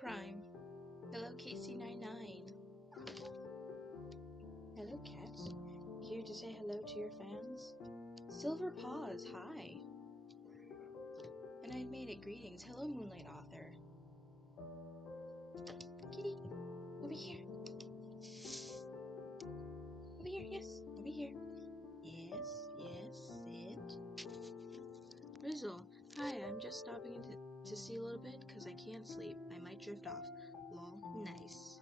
Prime. Hello, KC99. Hello, Cat. Here to say hello to your fans. Silver Paws, hi. And I've made it. Greetings. Hello, Moonlight Author. Kitty, over here. Over here, yes. Over here. Yes, sit. Rizzle, hi, I'm just stopping in to see a little bit because I can't sleep. I might drift off. Lol, nice.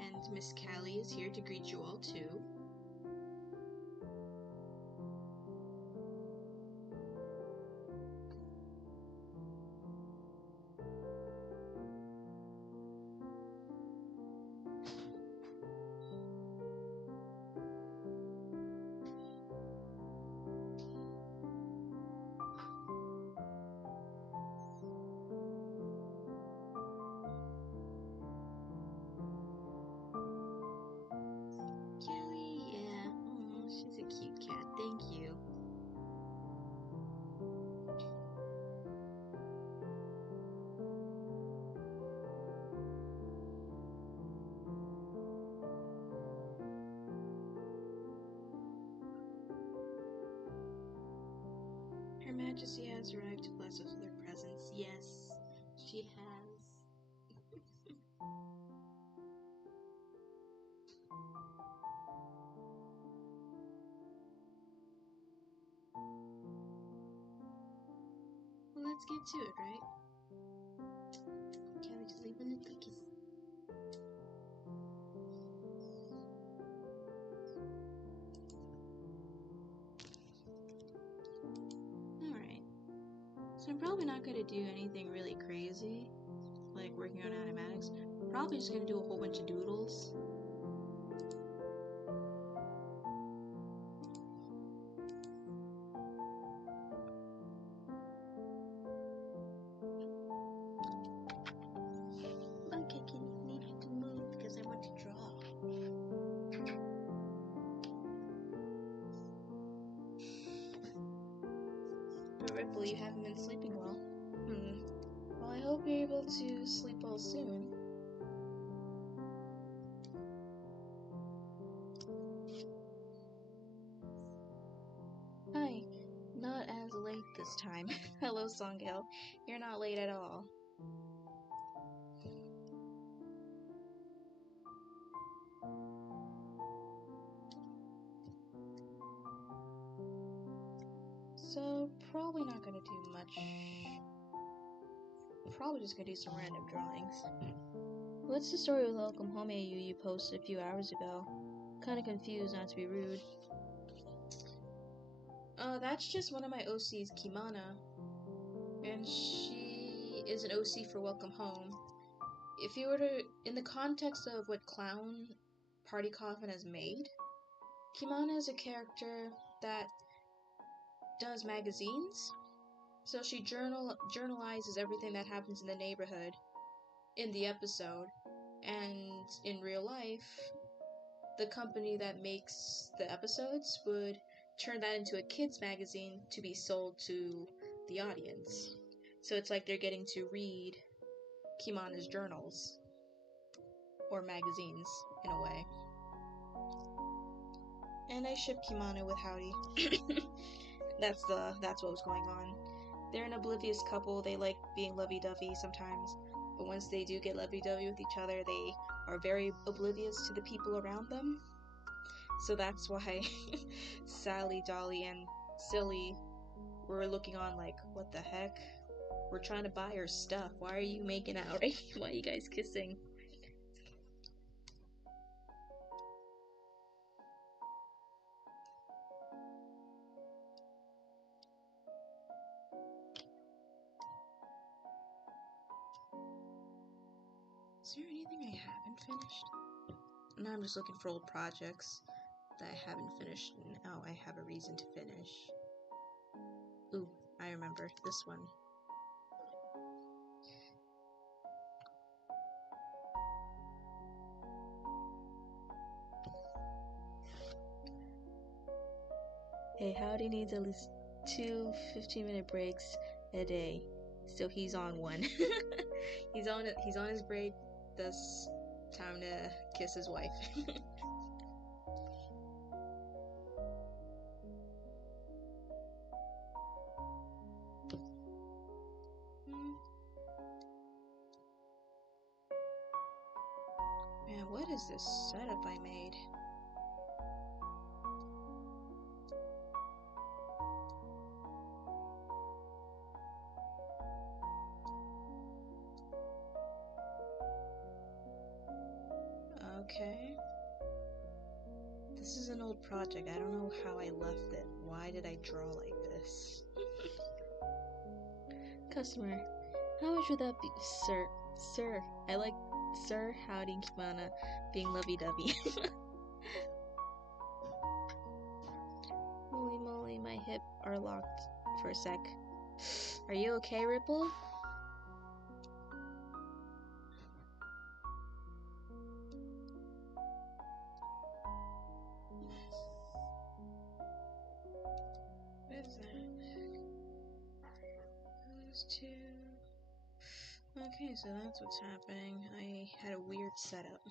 And Miss Callie is here to greet you all too. Callie, yeah, she's a cute cat. Thank you. Her Majesty has arrived to bless us with her presence. Yes, she has. Well, let's get to it, right? Callie, just leaving the cookies. Alright. So I'm probably not going to do anything really crazy, like working on animatics. Probably just going to do a whole bunch of doodles. Okay, can you need to move because I want to draw. But Ripple, you haven't been sleeping well. Well, I hope you're able to sleep well soon. Hi. Not as late this time. Hello, Songil. You're not late at all. So, probably not gonna do much. Probably just gonna do some random drawings. What's the story with Welcome Home AU you posted a few hours ago? Kinda confused, not to be rude. That's just one of my OCs, Kimana. And she is an OC for Welcome Home. If you were to, in the context of what Clown Party Coffin has made, Kimana is a character that does magazines. So she journalizes everything that happens in the neighborhood in the episode. And in real life, the company that makes the episodes would turn that into a kids magazine to be sold to the audience. So it's like they're getting to read Kimana's journals or magazines in a way. And I ship Kimana with Howdy. That's what was going on. They're an oblivious couple. They like being lovey-dovey sometimes, but once they do get lovey-dovey with each other, they are very oblivious to the people around them. So that's why Sally, Dolly, and Silly were looking on like, what the heck? We're trying to buy her stuff. Why are you making out? Why are you guys kissing? Is there anything I haven't finished? Now I'm just looking for old projects that I haven't finished. Now I have a reason to finish. Ooh, I remember this one. Okay, Howdy needs at least 2 15-minute breaks a day. So he's on one. he's on his break, thus time to kiss his wife. Man, what is this setup I made? Okay. This is an old project. I don't know how I left it. Why did I draw like this? Customer, how much would that be? Sir, I like Sir Howdy and Kimana being lovey-dovey. Holy moly, my hips are locked for a sec. Are you okay, Ripple? What is that? Those two. Okay, so that's what's happening. I had a weird setup.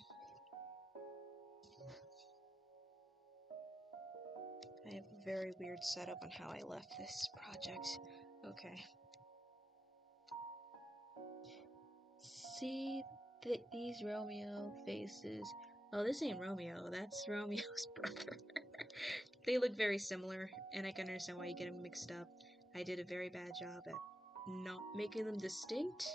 I have a very weird setup on how I left this project. Okay. See these Romeo faces. Oh, this ain't Romeo. That's Romeo's brother. They look very similar, and I can understand why you get them mixed up. I did a very bad job at not making them distinct,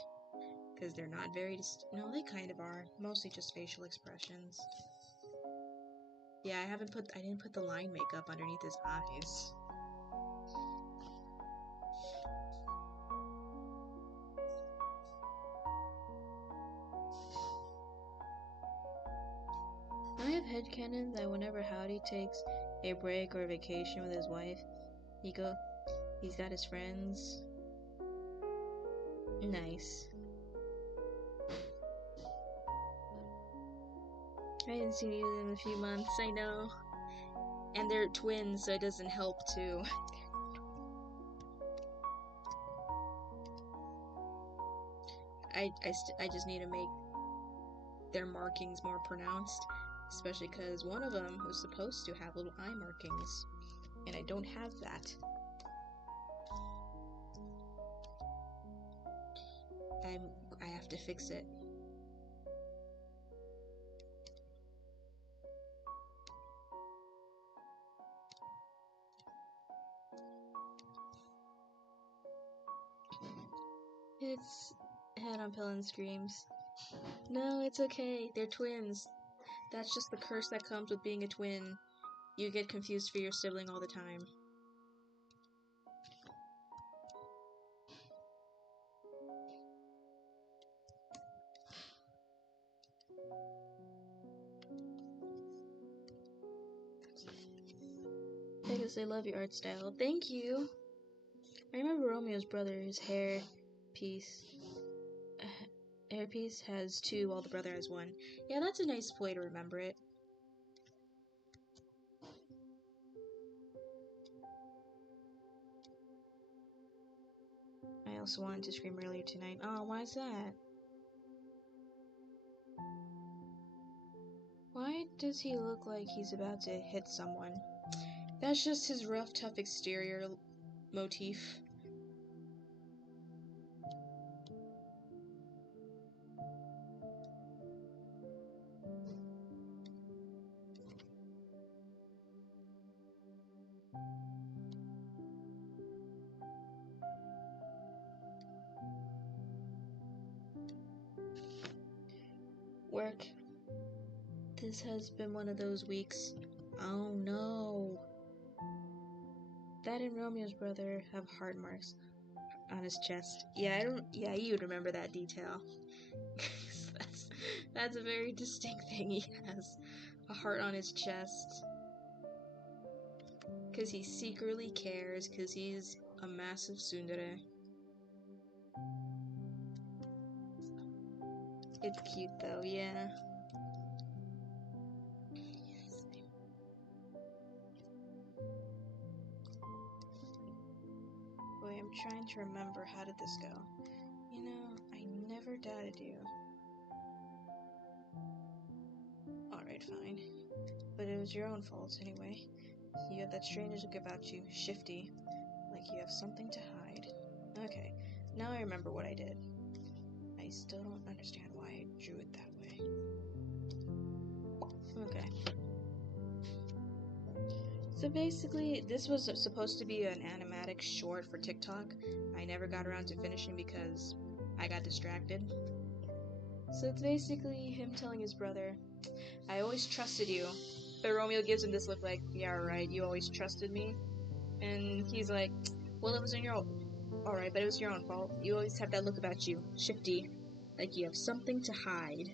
because they're not very no, they kind of are. Mostly just facial expressions. Yeah, I didn't put the line makeup underneath his eyes. I have headcanon that whenever Howdy takes a break or a vacation with his wife, he's got his friends. Nice. I haven't seen either of them in a few months, I know. And they're twins, so it doesn't help too. I just need to make their markings more pronounced, especially because one of them was supposed to have little eye markings, and I don't have that. I have to fix it. It's head on pillow and screams. No, it's okay. They're twins. That's just the curse that comes with being a twin. You get confused for your sibling all the time. I guess I love your art style. Thank you. I remember Romeo's brother, his hairpiece has two, while the brother has one. Yeah, that's a nice way to remember it. I also wanted to scream earlier tonight. Oh, why is that? Why does he look like he's about to hit someone? That's just his rough, tough exterior motif. Work. This has been one of those weeks. Oh no. That and Romeo's brother have heart marks on his chest. Yeah, you would remember that detail. that's a very distinct thing. He has a heart on his chest. Because he secretly cares, because he's a massive tsundere. It's cute though, yeah. trying to remember. How did this go? You know, I never doubted you. Alright, fine. But it was your own fault, anyway. You have that strange look about you, shifty, like you have something to hide. Okay, now I remember what I did. I still don't understand why I drew it that way. Okay. So basically, this was supposed to be an animatic short for TikTok. I never got around to finishing because I got distracted. So it's basically him telling his brother, I always trusted you. But Romeo gives him this look like, yeah, right, you always trusted me. And he's like, well, it was your own. Alright, but it was your own fault. You always have that look about you, shifty, like you have something to hide.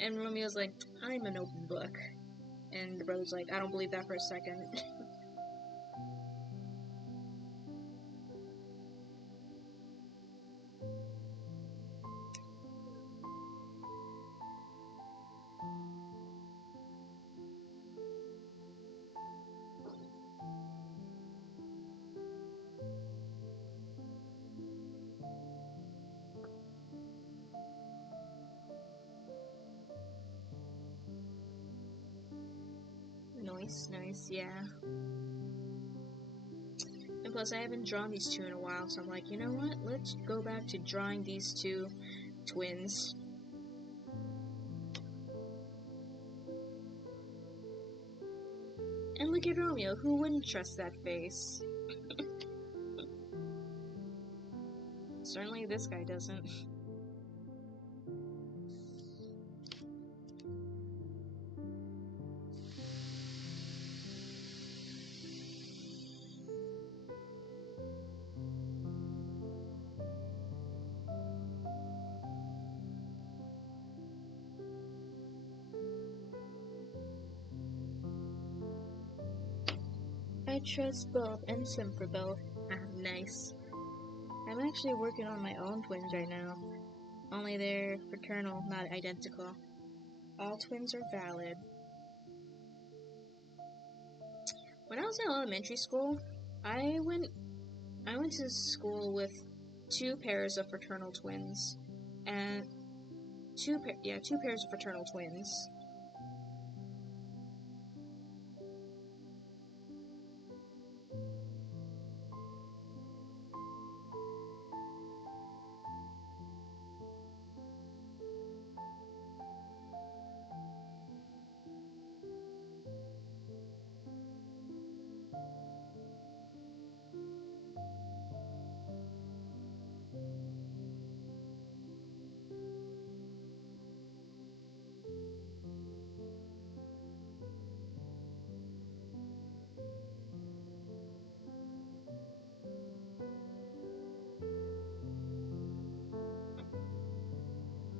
And Romeo's like, I'm an open book. And the brother's like, I don't believe that for a second. Nice, yeah. And plus, I haven't drawn these two in a while, so I'm like, you know what? Let's go back to drawing these two twins. And look at Romeo, who wouldn't trust that face? Certainly this guy doesn't. I trust both and sim for both. Ah, nice. I'm actually working on my own twins right now. Only they're fraternal, not identical. All twins are valid. When I was in elementary school, I went to school with two pairs of fraternal twins, and two pairs of fraternal twins.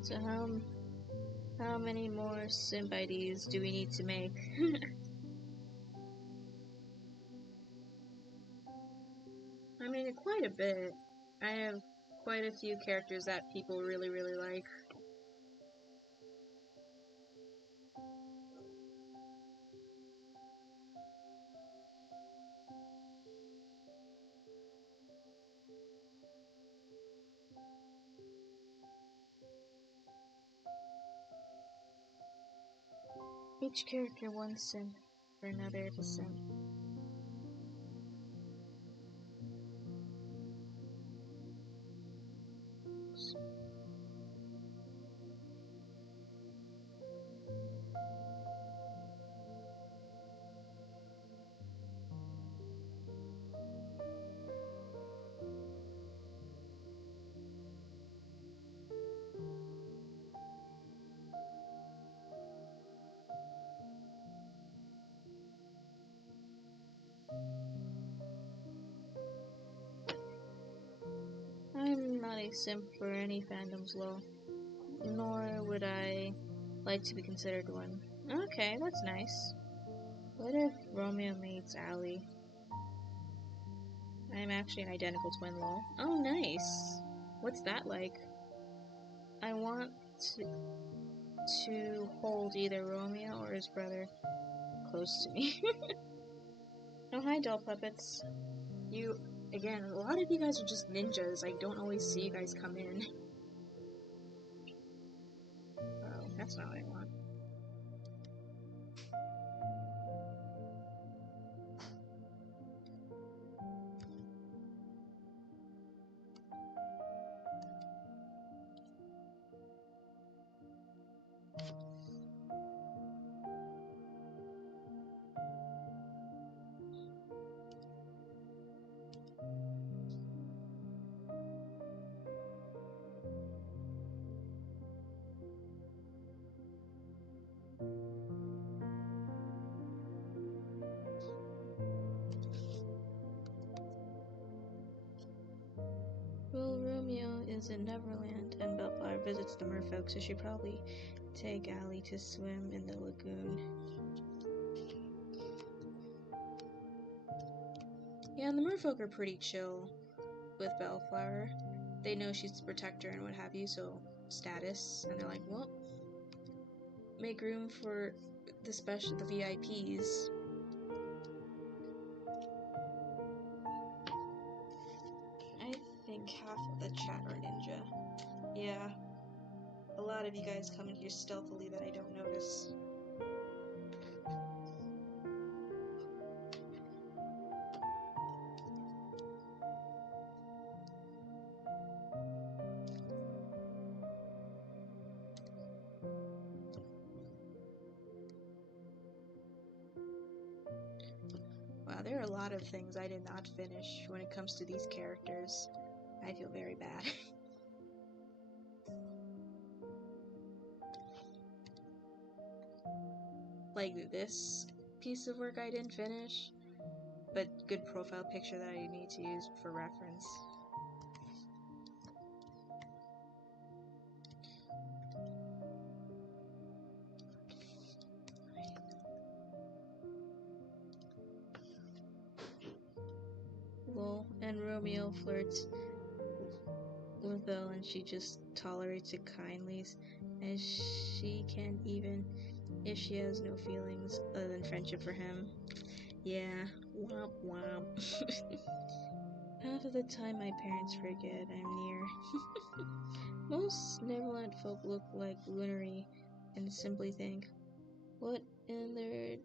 So how many more sim IDs do we need to make? I mean, quite a bit. I have quite a few characters that people really, really like. Each character one sim for another to sim. I'm not a simp for any fandoms low, nor would I like to be considered one. Okay, that's nice. What if Romeo meets Allie? I'm actually an identical twin lol. Oh, nice. What's that like? I want to hold either Romeo or his brother close to me. Oh, hi, doll puppets. You Again, a lot of you guys are just ninjas. I don't always see you guys come in. Oh, that's not what I want. Well, Romeo is in Neverland, and Bellflower visits the merfolk, so she'd probably take Allie to swim in the lagoon. Yeah, and the merfolk are pretty chill with Bellflower. They know she's the protector and what have you, so status, and they're like, well, make room for the VIPs. I think half of the chat are ninja. Yeah, a lot of you guys come in here stealthily that I don't notice. Wow, there are a lot of things I did not finish when it comes to these characters. I feel very bad. Like this piece of work I didn't finish, but good profile picture that I need to use for reference. Lol, and Romeo flirts with Belle and she just tolerates it kindly, as she can even if she has no feelings other than friendship for him. Yeah, womp womp. Half of the time my parents forget I'm near. Most Neverland folk look like Lunary and simply think, what in their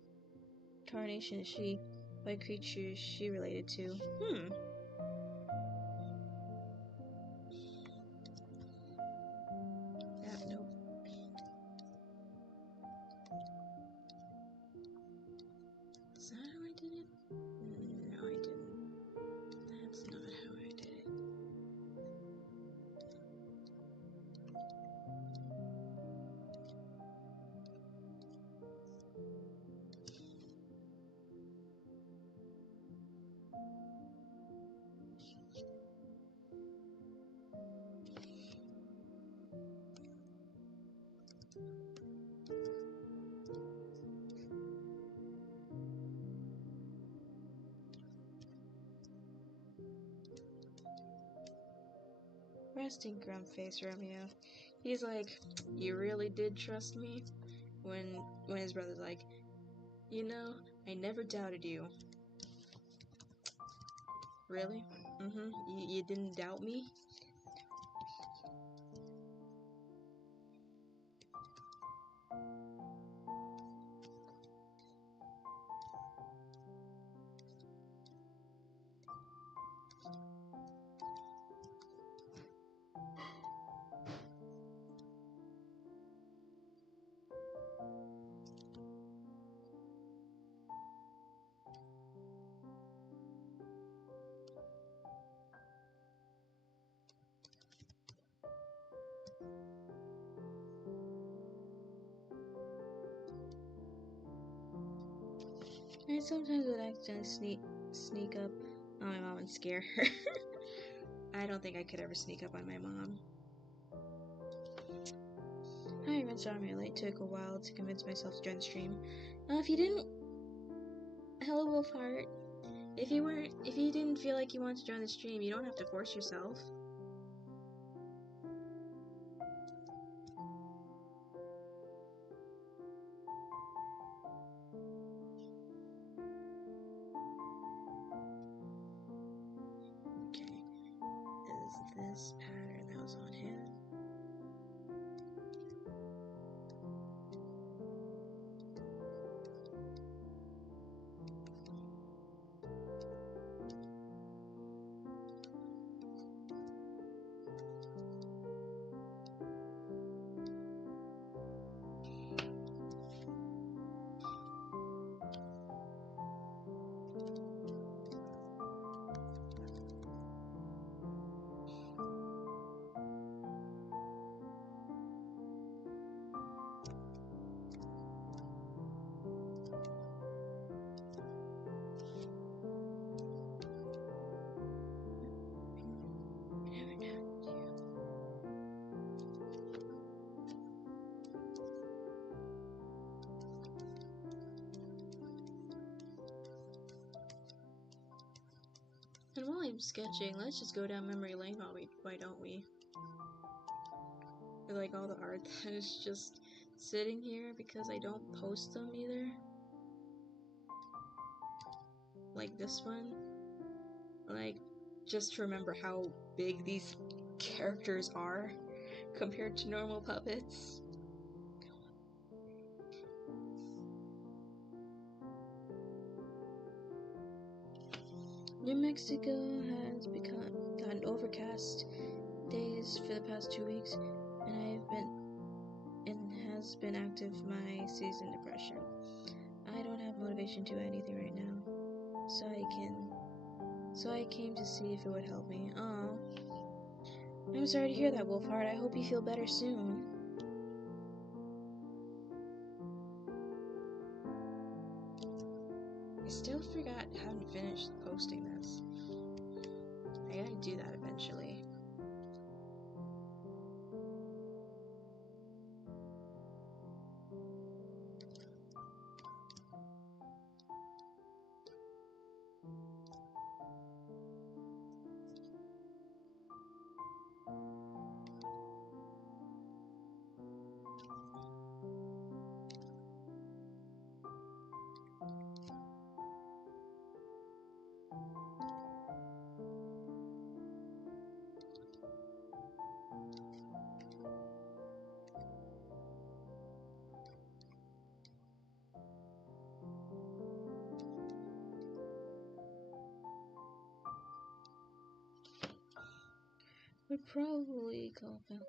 tarnation is she? What creature is she related to? Nope. Is that how I did it? No, I didn't. That's not how I did it. Resting grump face Romeo. He's like, you really did trust me? When his brother's like, you know, I never doubted you. Really? You didn't doubt me? I sometimes would accidentally sneak up on my mom and scare her. I don't think I could ever sneak up on my mom. Hi, everyone. Sorry I'm late. Took a while to convince myself to join the stream. If you didn't, hello, Wolfheart. If you didn't feel like you wanted to join the stream, you don't have to force yourself. this pattern that was on him. And while I'm sketching, let's just go down memory lane why don't we? I like all the art that is just sitting here because I don't post them either. Like this one. Like, just to remember how big these characters are compared to normal puppets. New Mexico has gotten overcast days for the past 2 weeks, and has been active my season depression. I don't have motivation to do anything right now, so I came to see if it would help me. Oh, I'm sorry to hear that, Wolfheart. I hope you feel better soon. I still haven't finished posting this. I gotta do that eventually. Would probably call Phil.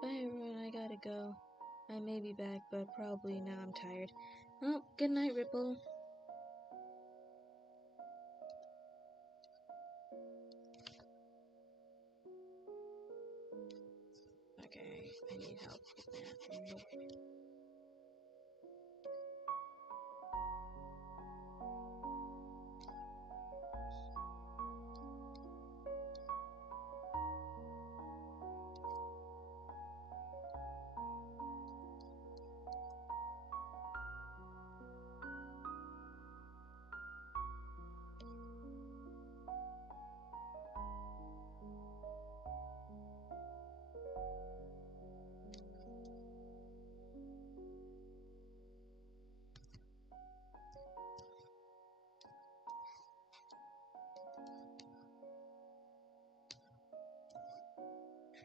Bye everyone, I gotta go. I may be back, but probably now I'm tired. Oh, good night, Ripple. Okay, I need help with that.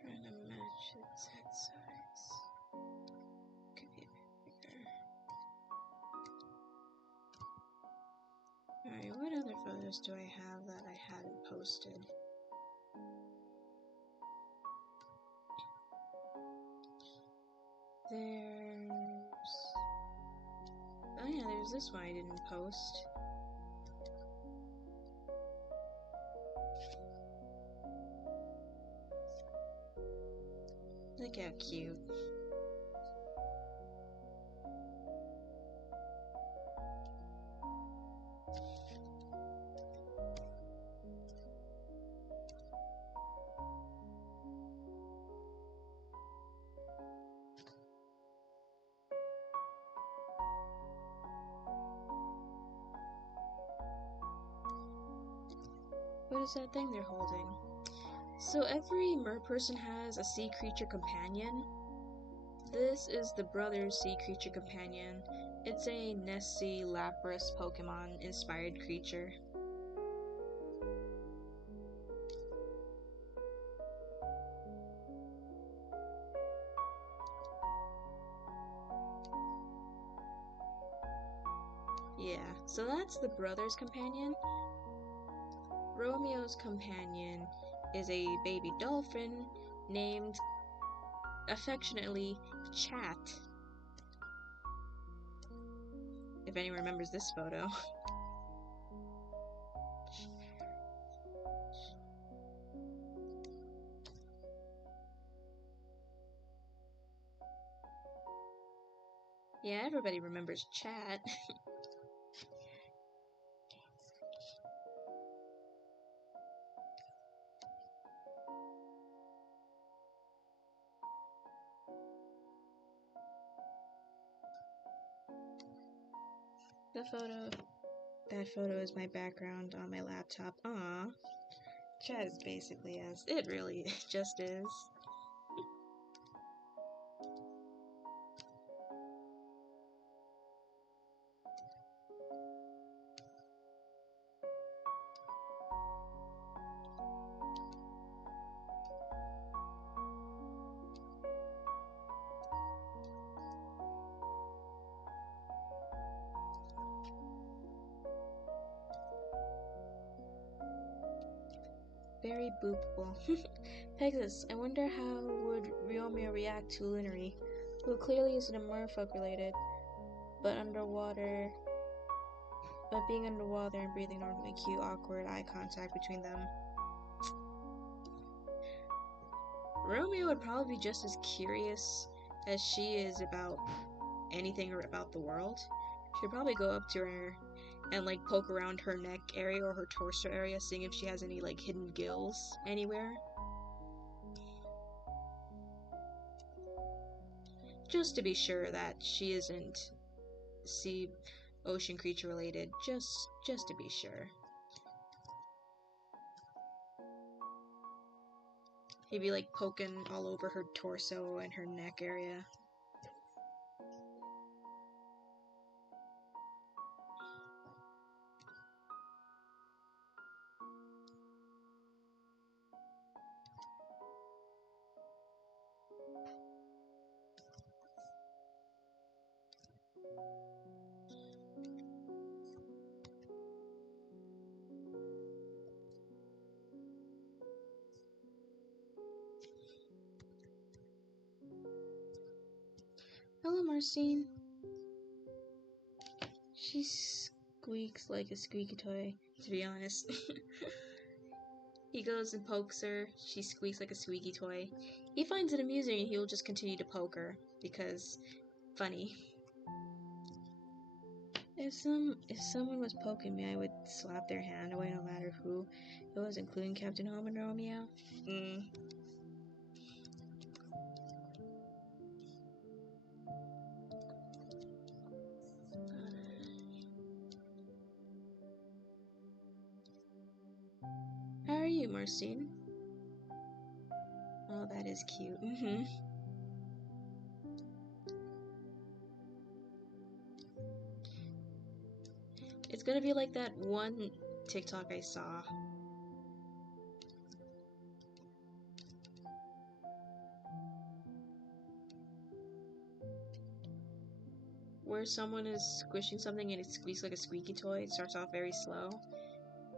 Trying to match its head size. Could be a bit bigger. Alright, what other photos do I have that I hadn't posted? Oh yeah, there's this one I didn't post. Look how cute. What is that thing they're holding? So every mer person has a sea creature companion. This is the brother's sea creature companion. It's a Nessie Lapras Pokemon inspired creature. Yeah, so that's the brother's companion. Romeo's companion is a baby dolphin named affectionately Chat. If anyone remembers this photo. Yeah, everybody remembers Chat. That photo is my background on my laptop. Aww. Chat is basically as it really just is. Very boopable. Pegasus, I wonder how would Ryomeo react to Linnery, who clearly isn't a merfolk related, but being underwater and breathing normally cue awkward eye contact between them. Romeo would probably be just as curious as she is about anything or about the world. She'd probably go up to her and like poke around her neck area or her torso area, seeing if she has any like hidden gills anywhere. Just to be sure that she isn't sea ocean creature related, just to be sure. He'd be like poking all over her torso and her neck area. Hello, Marcine. She squeaks like a squeaky toy, to be honest. He goes and pokes her. She squeaks like a squeaky toy. He finds it amusing and he'll just continue to poke her because funny. If someone was poking me, I would slap their hand away no matter who it was, including Captain Home and Romeo. How are you, Marcine? Oh, that is cute. It's gonna be like that one TikTok I saw. Where someone is squishing something and it squeaks like a squeaky toy. It starts off very slow.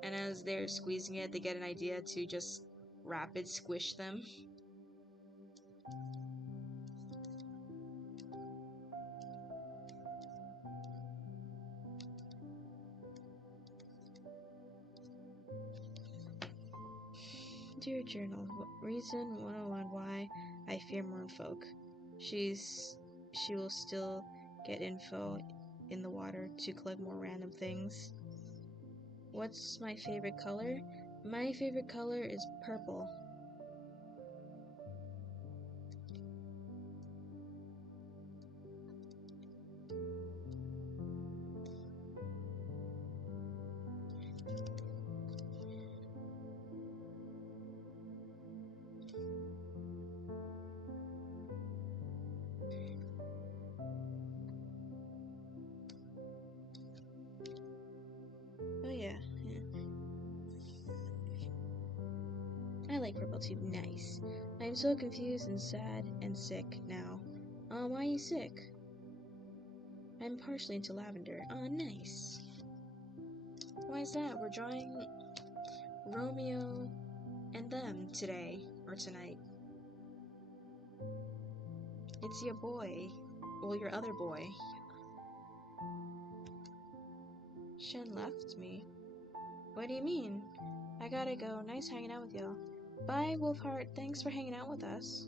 And as they're squeezing it, they get an idea to just rapid squish them. Dear Journal, reason 101 why I fear Merfolk. She will still get info in the water to collect more random things. What's my favorite color? My favorite color is purple. like purple too. Nice. I'm so confused and sad and sick now. Why are you sick? I'm partially into lavender. Oh, nice. Why is that? We're drawing Romeo and them today, or tonight. It's your boy. Well, your other boy. Shen left me. What do you mean? I gotta go. Nice hanging out with y'all. Bye, Wolfheart. Thanks for hanging out with us.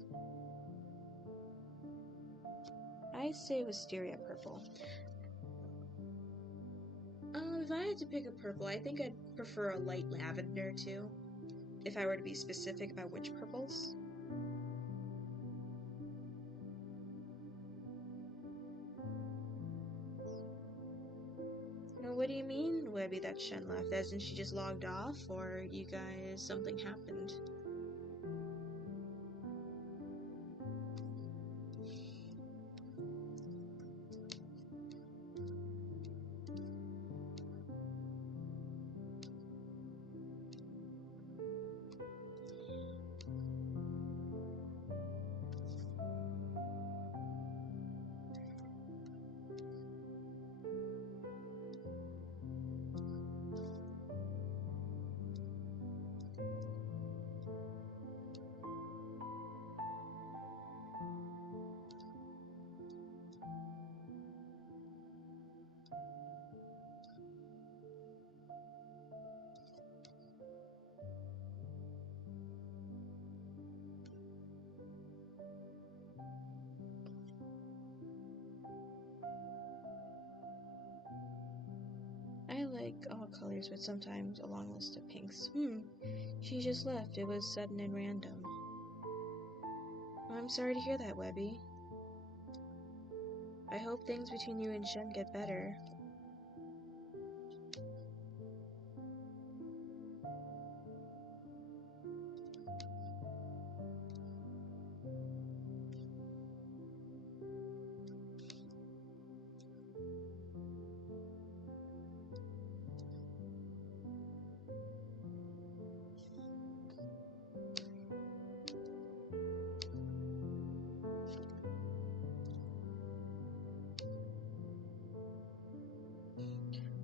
I'd say Wisteria purple. If I had to pick a purple, I think I'd prefer a light lavender too. If I were to be specific about which purples. No, what do you mean, Webby, that Shen left? As in she just logged off, or you guys, something happened? I like all colors, but sometimes a long list of pinks. She just left. It was sudden and random. I'm sorry to hear that, Webby. I hope things between you and Shen get better.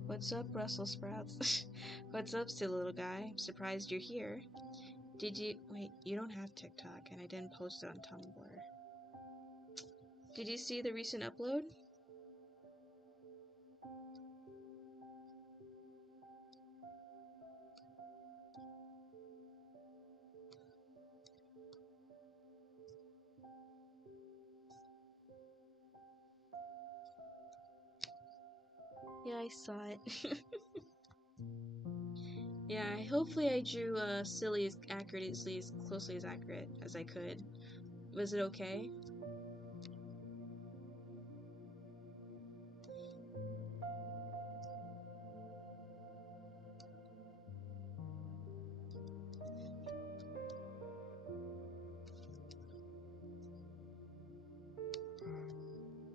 What's up, Brussels sprouts? What's up, silly little guy? I'm surprised you're here. Did you... Wait, you don't have TikTok, and I didn't post it on Tumblr. Did you see the recent upload? Yeah, I saw it. Yeah, hopefully I drew silly as accurately, as closely as accurate as I could. Was it okay?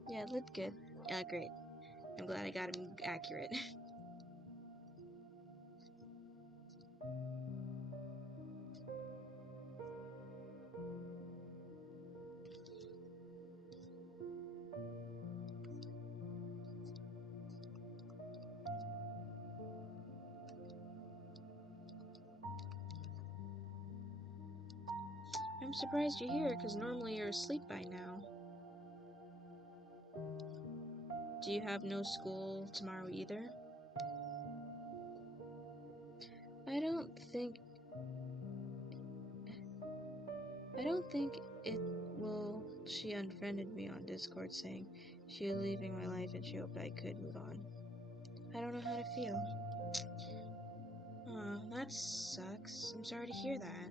Yeah, it looked good. Great. I'm glad I got him accurate. I'm surprised you're here, because normally you're asleep by now. Do you have no school tomorrow either? I don't think it will. She unfriended me on Discord saying she was leaving my life and she hoped I could move on. I don't know how to feel. Aw, that sucks. I'm sorry to hear that.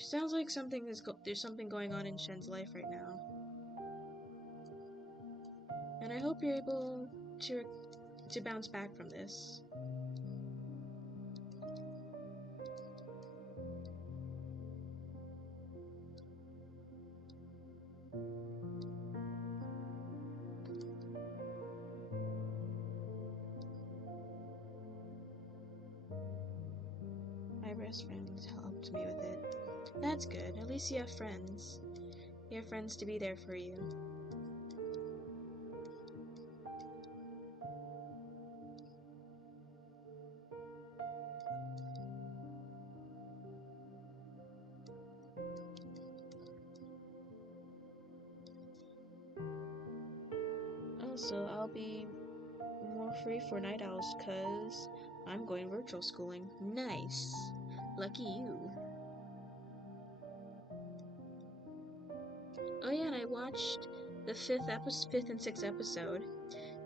Sounds like there's something going on in Shen's life right now. And I hope you're able to bounce back from this. best friend helped me with it. That's good. At least you have friends. You have friends to be there for you. Also, I'll be more free for night owls because I'm going virtual schooling. Nice. Lucky you. Oh yeah, and I watched the fifth and sixth episode.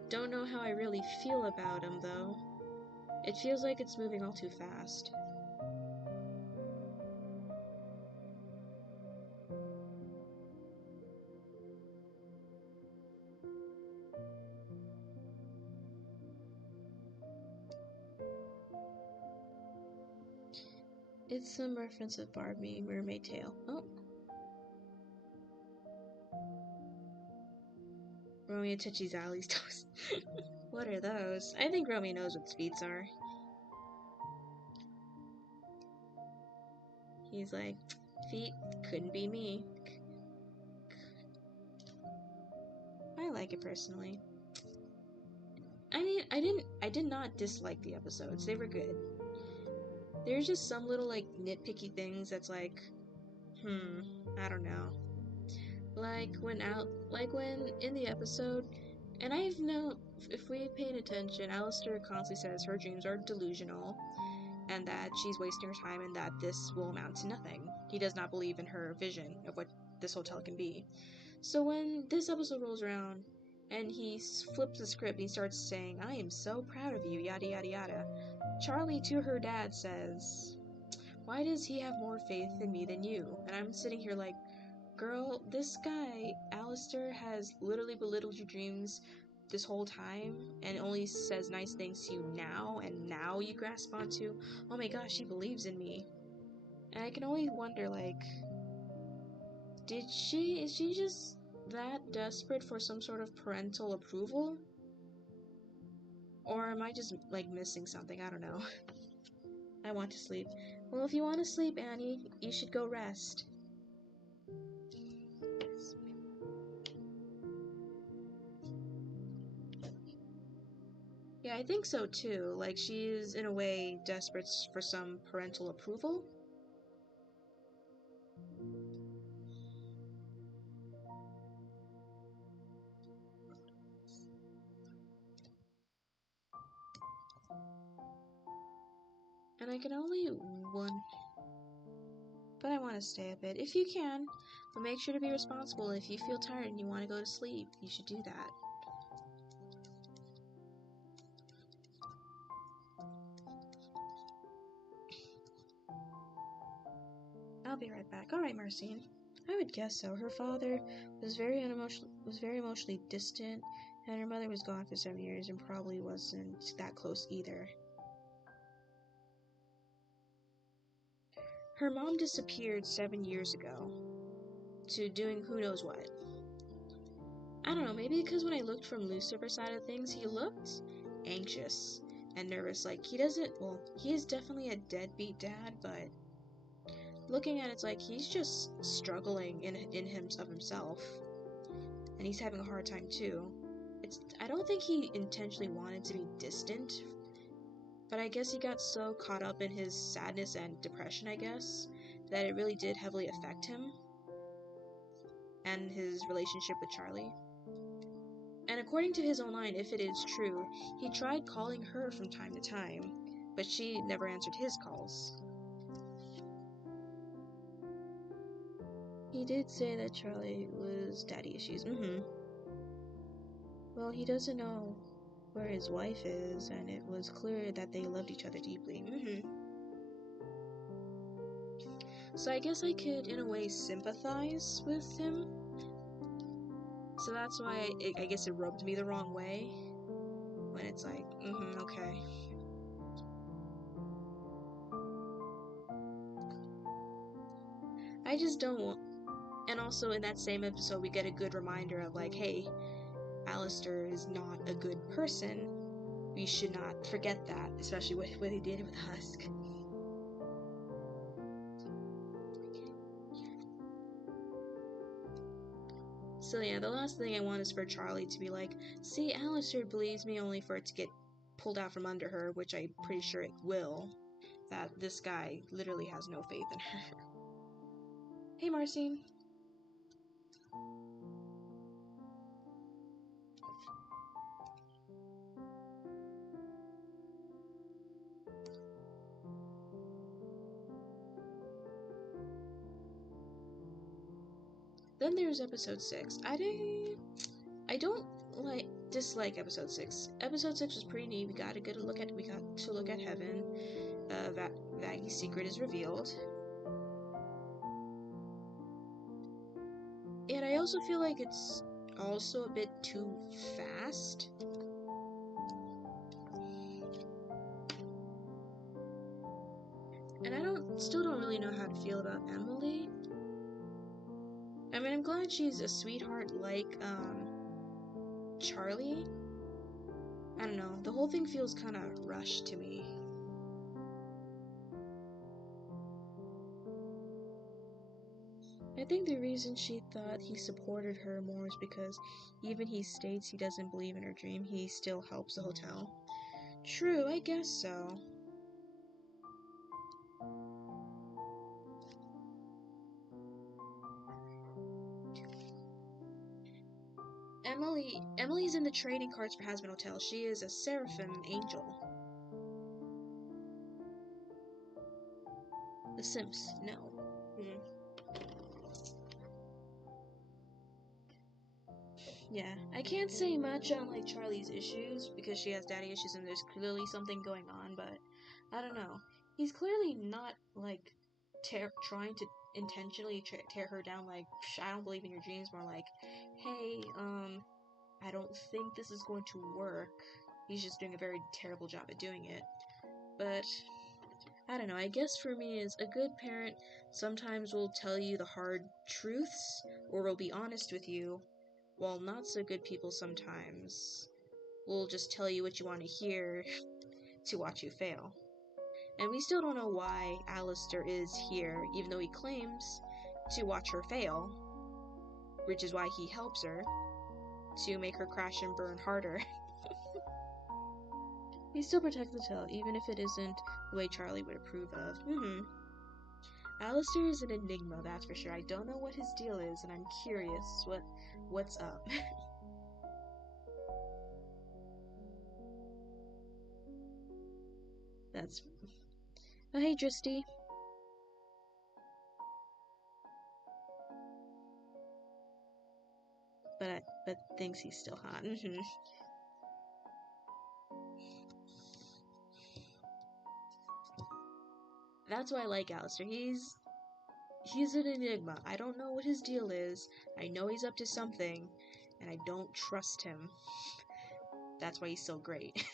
Don't know how I really feel about him though. It feels like it's moving all too fast. It's some reference of Barbie Mermaid Tale. Oh. Romeo touches Ali's toes. What are those? I think Romeo knows what speeds are. He's like, feet couldn't be me. I like it personally. I mean, I did not dislike the episodes. They were good. There's just some little like nitpicky things that's like, I don't know. Like when in the episode, and I've known, if we paid attention, Alistair constantly says her dreams are delusional, and that she's wasting her time, and that this will amount to nothing. He does not believe in her vision of what this hotel can be. So when this episode rolls around, and he flips the script, and he starts saying, "I am so proud of you," yada yada yada. Charlie to her dad says, "Why does he have more faith in me than you?" And I'm sitting here like, girl, this guy, Alistair, has literally belittled your dreams this whole time and only says nice things to you now, and now you grasp onto, oh my gosh, he believes in me. And I can only wonder, like, is she just that desperate for some sort of parental approval? Or am I just, like, missing something? I don't know. I want to sleep. Well, if you want to sleep, Annie, you should go rest. Yeah, I think so too. Like, she's in a way desperate for some parental approval. And I can only one. But I want to stay a bit. If you can, but make sure to be responsible. If you feel tired and you want to go to sleep, you should do that. I'll be right back. All right, Marcine. I would guess so. Her father was very emotionally distant, and her mother was gone for 7 years and probably wasn't that close either. Her mom disappeared 7 years ago to doing who knows what. I don't know, maybe because when I looked from Lucifer's side of things, he looked anxious and nervous. Like, he is definitely a deadbeat dad, but looking at it's like he's just struggling in himself, and he's having a hard time too. I don't think he intentionally wanted to be distant, but I guess he got so caught up in his sadness and depression, I guess, that it really did heavily affect him and his relationship with Charlie. And according to his own line, if it is true, he tried calling her from time to time, but she never answered his calls. He did say that Charlie was daddy issues. Well, he doesn't know where his wife is, and it was clear that they loved each other deeply. So I guess I could, in a way, sympathize with him. So that's why I guess it rubbed me the wrong way. When it's like, okay. I just don't want... And also in that same episode, we get a good reminder of like, hey, Alistair is not a good person. We should not forget that, especially what he did with Husk. So yeah, the last thing I want is for Charlie to be like, see, Alistair believes me, only for it to get pulled out from under her, which I'm pretty sure it will. That this guy literally has no faith in her. Hey, Marcine. Then there's episode 6. I don't dislike episode 6. Episode 6 was pretty neat. We got to look at heaven. Vaggie's secret is revealed. And I also feel like it's also a bit too fast. And I still don't really know how to feel about Emily. I mean, I'm glad she's a sweetheart like Charlie. I don't know, the whole thing feels kind of rushed to me. I think the reason she thought he supported her more is because even he states he doesn't believe in her dream, he still helps the hotel. True, I guess so. Emily's in the trading cards for Hazbin Hotel. She is a Seraphim angel. The Sims, no. Yeah, I can't say much on like Charlie's issues because she has daddy issues and there's clearly something going on, but I don't know. He's clearly not like trying to intentionally tear her down. Like, I don't believe in your dreams. More like, hey, I don't think this is going to work. He's just doing a very terrible job at doing it. But I don't know. I guess for me, is a good parent sometimes will tell you the hard truths or will be honest with you, while not so good people sometimes will just tell you what you want to hear to watch you fail. And we still don't know why Alistair is here, even though he claims to watch her fail, which is why he helps her to make her crash and burn harder. He still protects the hotel, even if it isn't the way Charlie would approve of. Alistair is an enigma, that's for sure. I don't know what his deal is, and I'm curious what's up. That's... Oh, hey, Dristy. But thinks he's still hot. That's why I like Alistair. He's an enigma. I don't know what his deal is. I know he's up to something, and I don't trust him. That's why he's so great.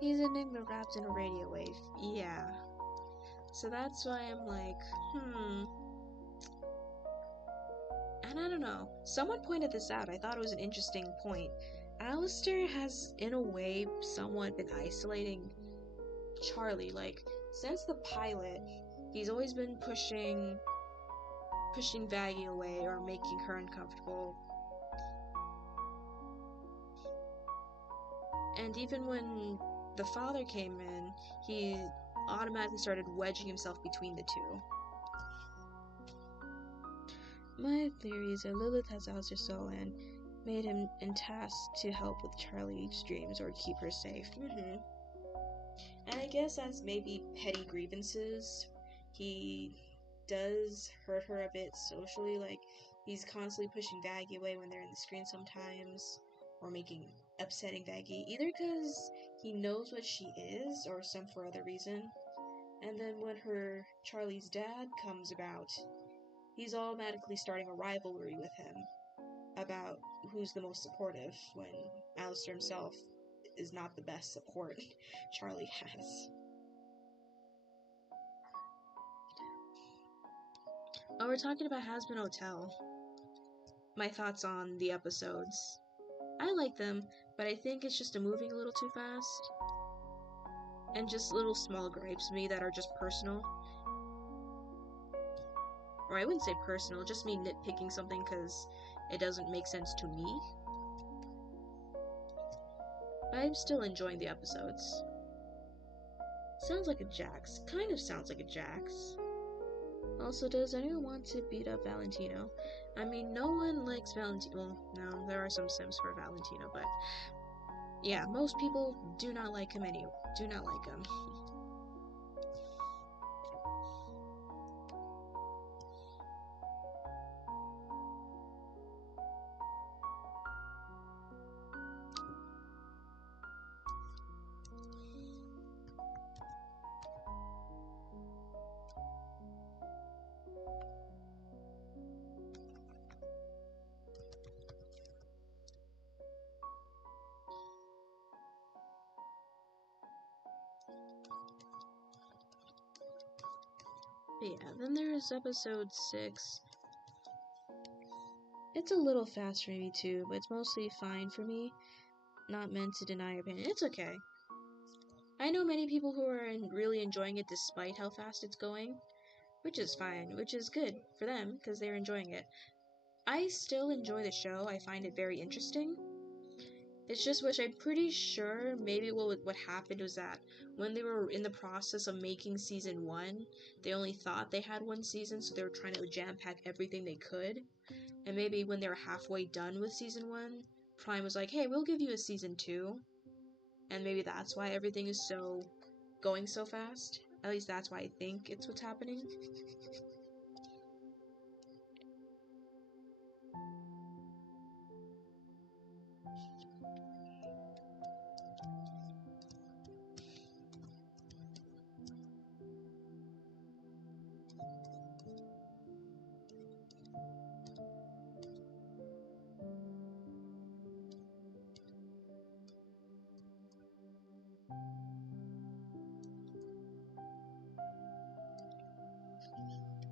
He's an enigma wrapped in a radio wave. Yeah. So that's why I'm like, And I don't know. Someone pointed this out. I thought it was an interesting point. Alistair has, in a way, somewhat been isolating Charlie. Like, since the pilot, he's always been pushing Vaggie away or making her uncomfortable. And even when the father came in, he automatically started wedging himself between the two. My theory is that Lilith has Alistair's soul and made him tasked to help with Charlie's dreams or keep her safe. And I guess as maybe petty grievances, he does hurt her a bit socially. Like, he's constantly pushing Vaggie away when they're in the screen sometimes. or making upsetting Vaggie, either because he knows what she is or some for other reason. And then when her Charlie's dad comes about, he's automatically starting a rivalry with him about who's the most supportive, when Alistair himself is not the best support Charlie has. Oh, we're talking about Hazbin Hotel. My thoughts on the episodes. I like them, but I think it's just moving a little too fast. And just little small gripes to me that are just personal. Or I wouldn't say personal, just me nitpicking something because it doesn't make sense to me. But I'm still enjoying the episodes. Sounds like a Jax. Kind of sounds like a Jax. Also, does anyone want to beat up Valentino? I mean, no one likes Valentino. Well, no, there are some sims for Valentino, but yeah, most people do not like him anyway. Do not like him. But yeah, then there's episode 6. It's a little fast for me too, but it's mostly fine for me. Not meant to deny your opinion. It's okay. I know many people who are really enjoying it despite how fast it's going, which is fine, which is good for them because they're enjoying it. I still enjoy the show. I find it very interesting. It's just which I'm pretty sure maybe what happened was that when they were in the process of making season 1, they only thought they had one season, so they were trying to jam pack everything they could. And maybe when they were halfway done with season 1, Prime was like, hey, we'll give you a season 2. And maybe that's why everything is going so fast. At least that's why I think it's what's happening.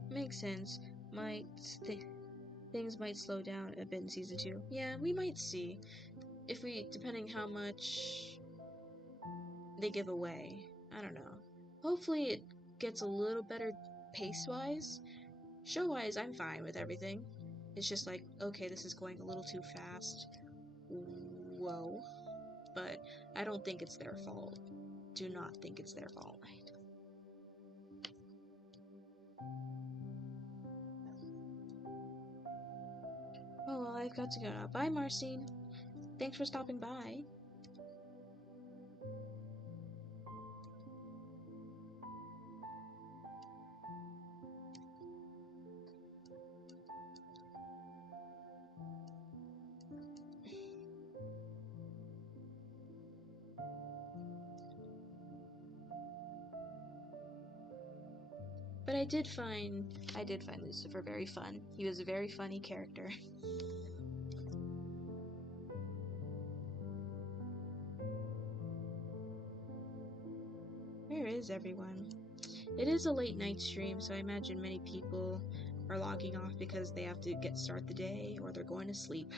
Makes sense. Things might slow down a bit in season 2. Yeah, we might see. Depending how much they give away. I don't know. Hopefully it gets a little better pace-wise. Show-wise, I'm fine with everything. It's just like, okay, this is going a little too fast. Whoa. But I don't think it's their fault. Do not think it's their fault. Oh, well, I've got to go now. Bye, Marcine. Thanks for stopping by. But I did find Lucifer very fun. He was a very funny character. Where is everyone? It is a late night stream, so I imagine many people are logging off because they have to start the day or they're going to sleep.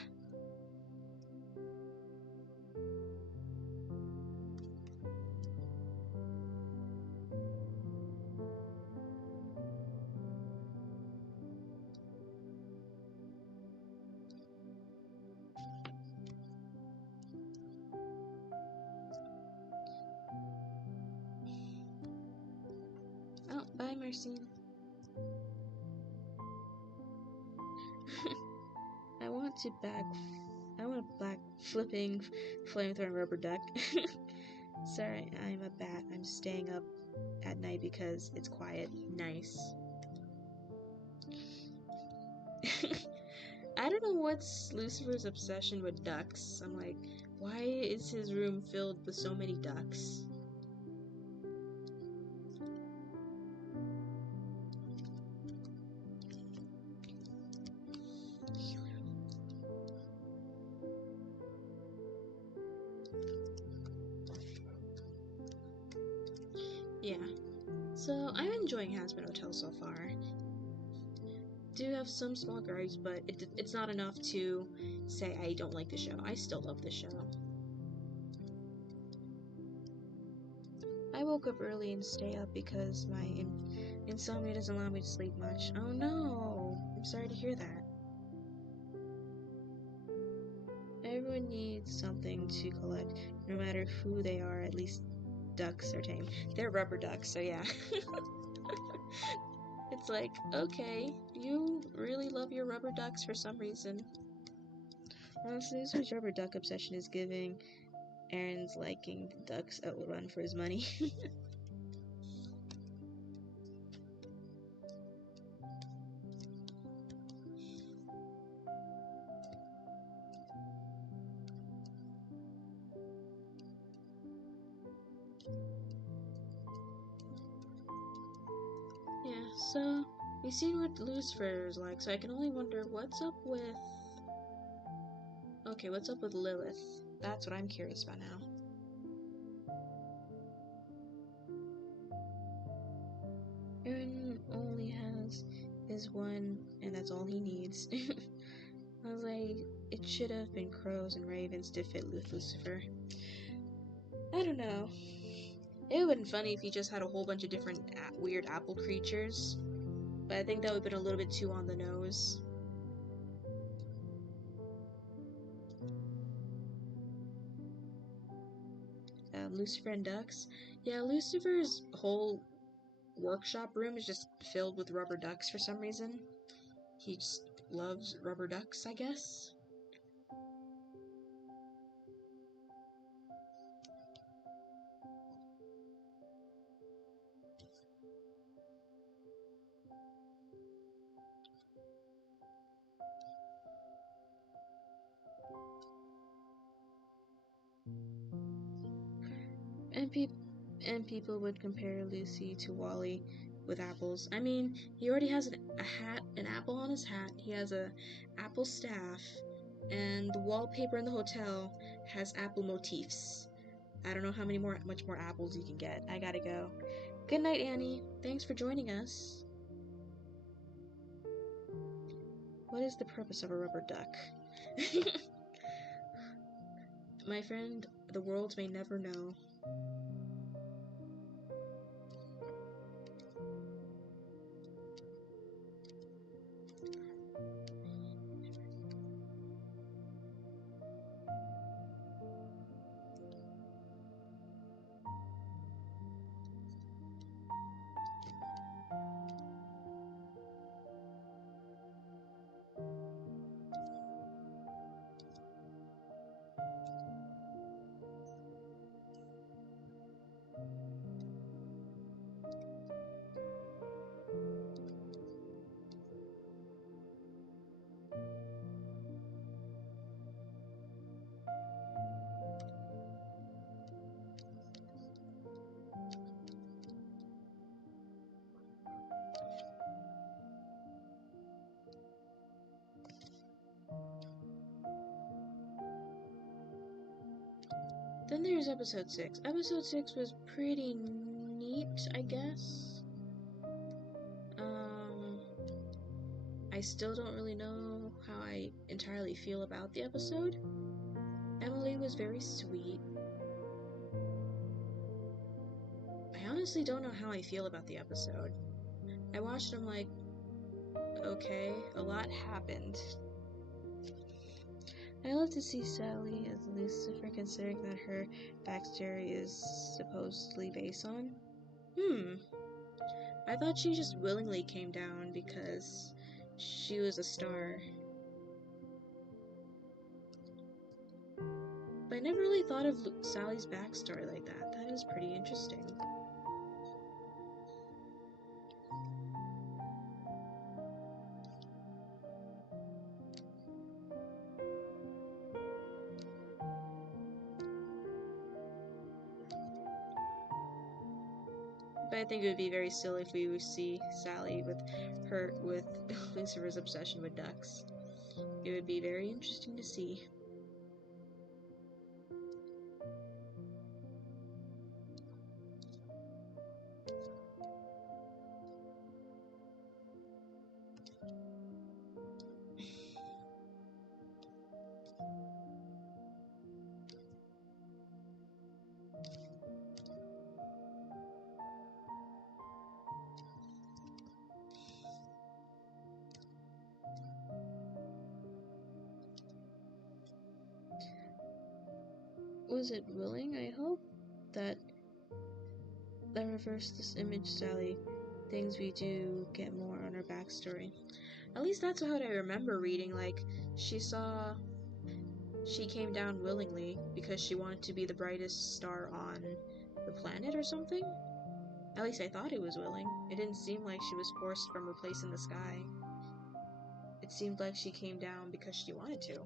Oh, bye, Marcine. I want a black flipping flamethrower rubber duck. Sorry, I'm a bat. I'm staying up at night because it's quiet. Nice. I I don't know what's Lucifer's obsession with ducks. I'm like, why is his room filled with so many ducks? Yeah. So, I'm enjoying Hazbin Hotel so far. Do have some small gripes, but it's not enough to say I don't like the show. I still love the show. I woke up early and stay up because my insomnia doesn't allow me to sleep much. Oh no! I'm sorry to hear that. Everyone needs something to collect, no matter who they are. At least ducks are tame. They're rubber ducks, so yeah. It's like, okay, you really love your rubber ducks for some reason. Honestly, this rubber duck obsession is giving Aaron's liking ducks outrun for his money. Yeah, so we've seen what Lucifer is like, so I can only wonder what's up with... Okay, what's up with Lilith? That's what I'm curious about now. Aaron only has his one, and that's all he needs. I was like, it should have been crows and ravens to fit with Lucifer. I don't know. It would have been funny if he just had a whole bunch of different weird apple creatures, but I think that would have been a little bit too on the nose. Lucifer and ducks. Yeah, Lucifer's whole workshop room is just filled with rubber ducks for some reason. He just loves rubber ducks, I guess. And people would compare Lucy to Wally with apples. I mean, he already has an apple on his hat. He has a apple staff, and the wallpaper in the hotel has apple motifs. I don't know how much more apples you can get. I gotta go. Good night, Annie. Thanks for joining us. What is the purpose of a rubber duck? My friend, the world may never know. Then there's episode 6. Episode 6 was pretty neat, I guess. I still don't really know how I entirely feel about the episode. Emily was very sweet. I honestly don't know how I feel about the episode. I watched them like, okay, a lot happened. I love to see Sally as Lucifer, considering that her backstory is supposedly based on. I thought she just willingly came down because she was a star. But I never really thought of Sally's backstory like that. That is pretty interesting. I think it would be very silly if we would see Sally with Lucifer's obsession with ducks. It would be very interesting to see. Was it willing? I hope that reverse this image, Sally. Things we do get more on her backstory. At least that's what I remember reading. Like, she came down willingly because she wanted to be the brightest star on the planet or something. At least I thought it was willing. It didn't seem like she was forced from her place in the sky. It seemed like she came down because she wanted to.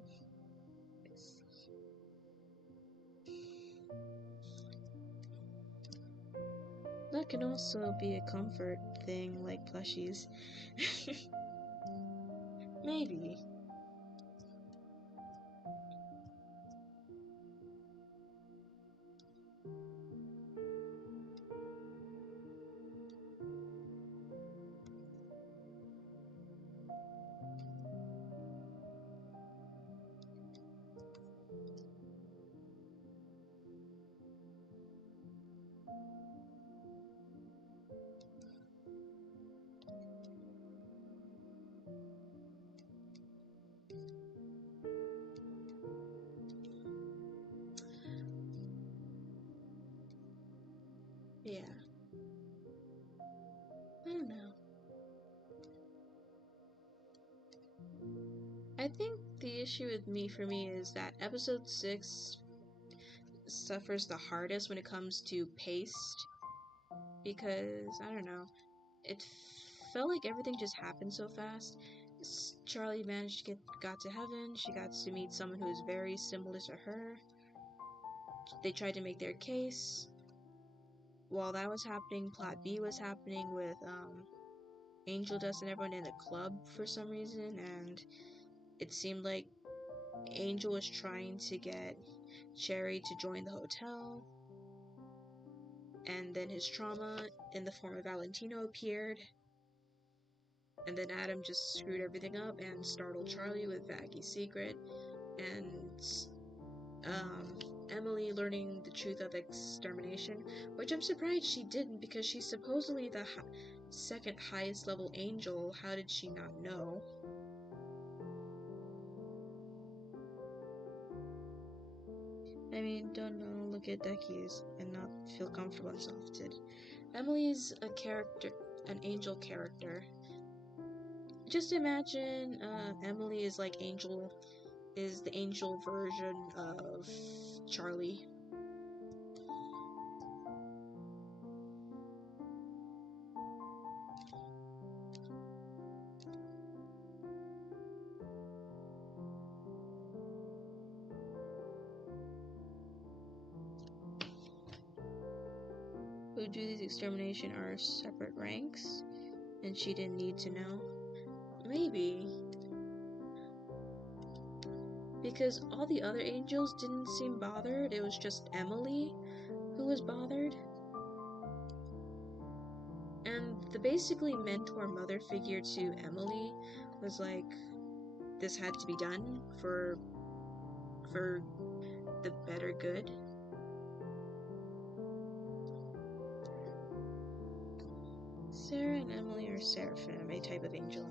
That can also be a comfort thing, like plushies. Maybe. Yeah. I don't know. I think the issue for me is that episode 6 suffers the hardest when it comes to pace, because I don't know, it felt like everything just happened so fast. Charlie managed to got to heaven. She got to meet someone who is very similar to her. They tried to make their case. While that was happening, plot B was happening with Angel Dust and everyone in the club for some reason, and it seemed like Angel was trying to get Cherry to join the hotel, and then his trauma in the form of Valentino appeared, and then Adam just screwed everything up and startled Charlie with Vaggy's secret, and Emily learning the truth of extermination, which I'm surprised she didn't, because she's supposedly the second highest level angel. How did she not know? I mean, don't know, look at Decky's and not feel comfortable and softed. Emily's a character, an angel character. Just imagine Emily is like Angel, is the angel version of Charlie. Who do these extermination are separate ranks, and she didn't need to know? Maybe. Because all the other angels didn't seem bothered, it was just Emily who was bothered. And the basically mentor mother figure to Emily was like, this had to be done for the better good. Sarah and Emily are Seraphim, a type of angel.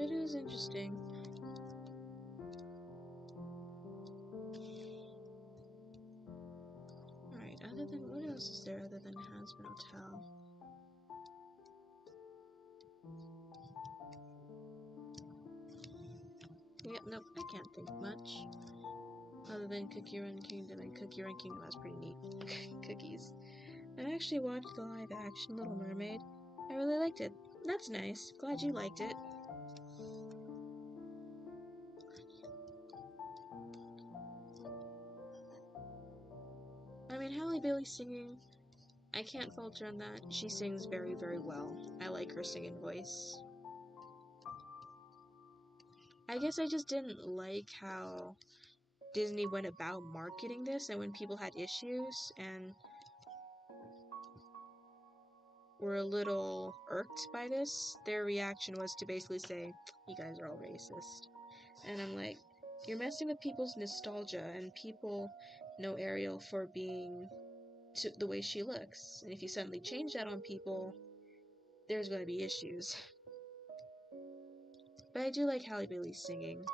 It is interesting. Alright, other than, what else is there other than Hazbin Hotel? Yep, nope, I can't think much. Other than Cookie Run Kingdom, and Cookie Run Kingdom has pretty neat cookies. I actually watched the live action Little Mermaid. I really liked it. That's nice. Glad you liked it. I mean, Halle Bailey singing, I can't falter on that. She sings very, very well. I like her singing voice. I guess I just didn't like how Disney went about marketing this, and when people had issues and were a little irked by this, their reaction was to basically say, you guys are all racist. And I'm like, you're messing with people's nostalgia, and people know Ariel for being the way she looks. And if you suddenly change that on people, there's going to be issues. But I do like Halle Bailey singing.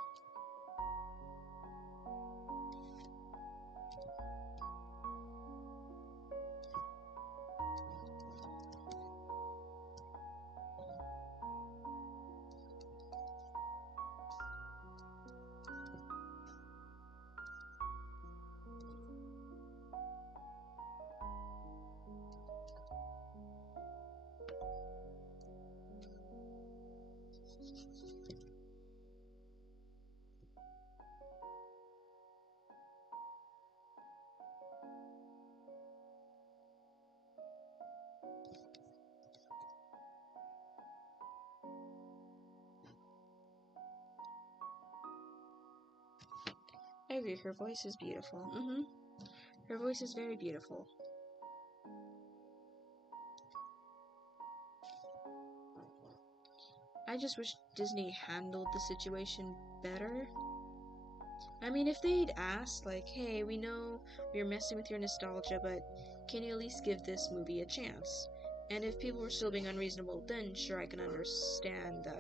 I agree, her voice is beautiful. Her voice is very beautiful. I just wish Disney handled the situation better. I mean, if they'd asked, like, hey, we know we're messing with your nostalgia, but can you at least give this movie a chance? And if people were still being unreasonable, then sure, I can understand the,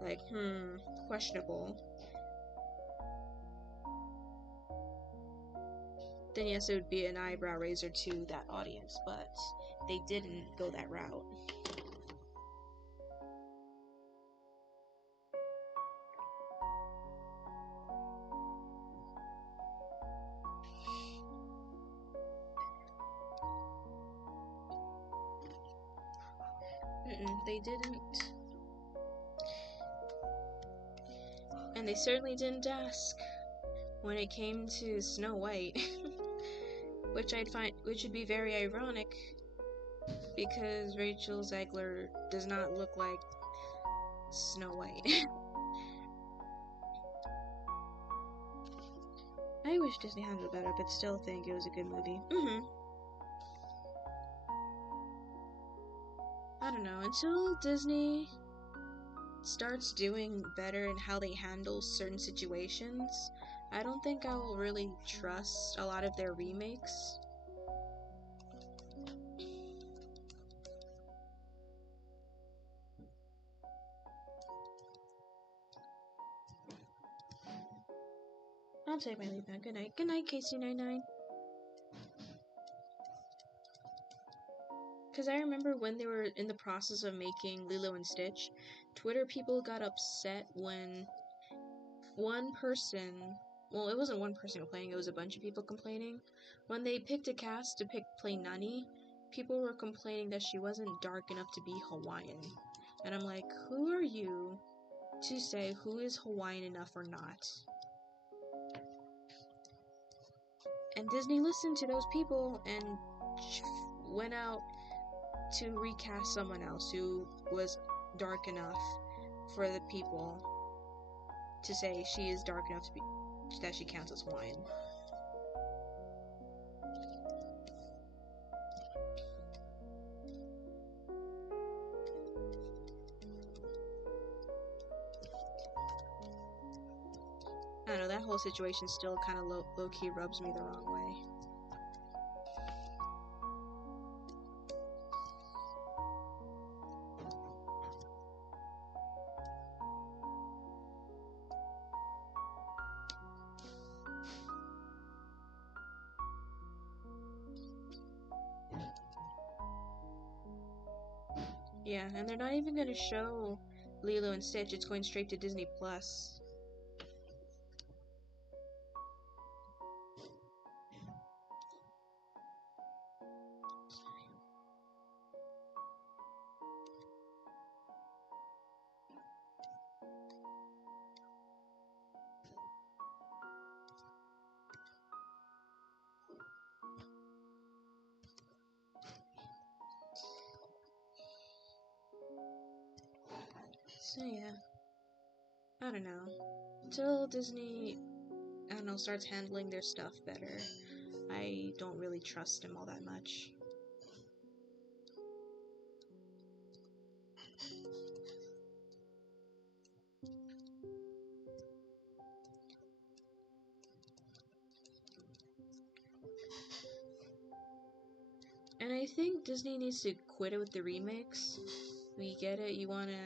like, questionable. Then yes, it would be an eyebrow raiser to that audience, but they didn't go that route. They didn't. And they certainly didn't ask when it came to Snow White. which would be very ironic, because Rachel Zegler does not look like Snow White. I wish Disney handled it better, but still think it was a good movie. I don't know, until Disney starts doing better in how they handle certain situations, I don't think I'll really trust a lot of their remakes. I'll take my leave now. Good night. Good night, KC99. Because I remember when they were in the process of making Lilo and Stitch, Twitter people got upset when one person, well, it wasn't one person complaining, it was a bunch of people complaining. When they picked a cast to play Nani, people were complaining that she wasn't dark enough to be Hawaiian. And I'm like, who are you to say who is Hawaiian enough or not? And Disney listened to those people and went out to recast someone else who was dark enough for the people to say she is dark enough to be that she counts as Hawaiian. I don't know, that whole situation still kind of low-key rubs me the wrong way. Yeah, and they're not even gonna show Lilo and Stitch. It's going straight to Disney Plus. So yeah, I don't know. Until Disney, I don't know, starts handling their stuff better, I don't really trust them all that much. And I think Disney needs to quit it with the remakes. We get it, you wanna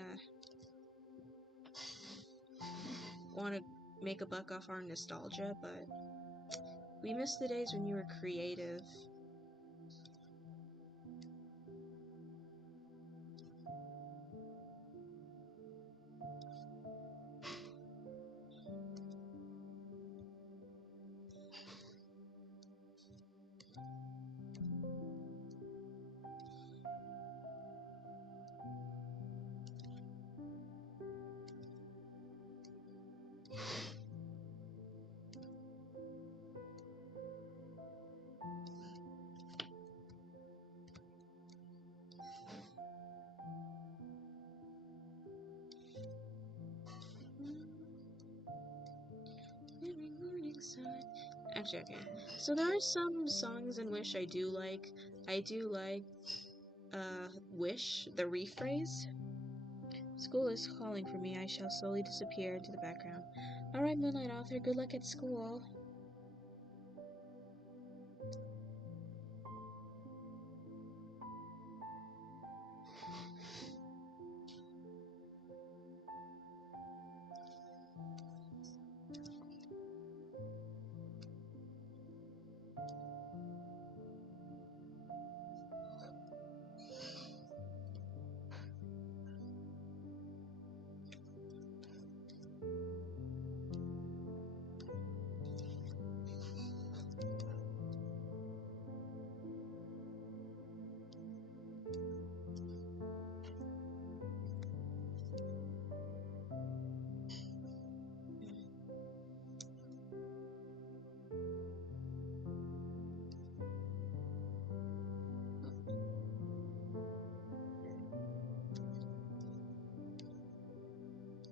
make a buck off our nostalgia, but we miss the days when you were creative. Every morning sun. Actually, okay. So there are some songs in Wish I do like. I do like, Wish, the rephrase. School is calling for me. I shall slowly disappear into the background. Alright, Moonlight Author, good luck at school.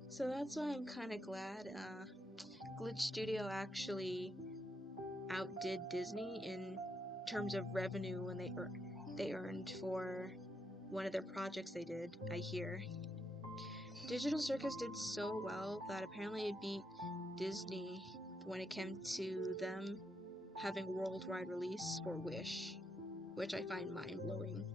So that's why I'm kind of glad Glitch Studio actually outdid Disney in terms of revenue when they earned for one of their projects they did, I hear. Digital Circus did so well that apparently it beat Disney when it came to them having worldwide release for Wish, which I find mind-blowing.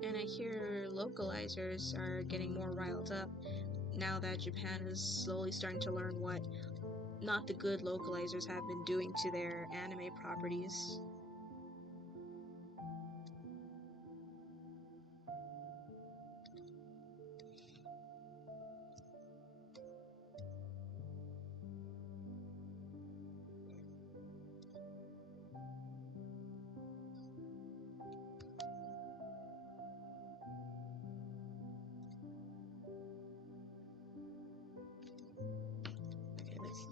And I hear localizers are getting more riled up now that Japan is slowly starting to learn what not the good localizers have been doing to their anime properties. Okay, let's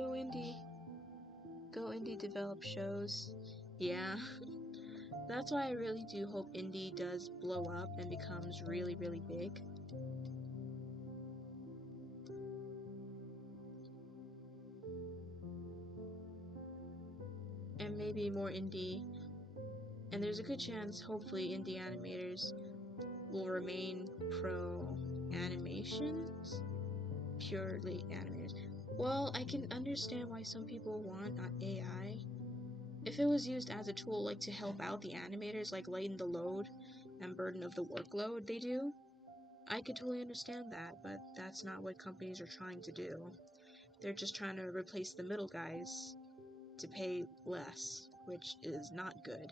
Go indie. Go indie develop shows. Yeah. That's why I really do hope indie does blow up and becomes really, really big. And maybe more indie. And there's a good chance, hopefully, indie animators will remain pro animations. Purely animators. Well, I can understand why some people want AI. If it was used as a tool, like to help out the animators, like lighten the load and burden of the workload they do, I could totally understand that, but that's not what companies are trying to do. They're just trying to replace the middle guys to pay less, which is not good.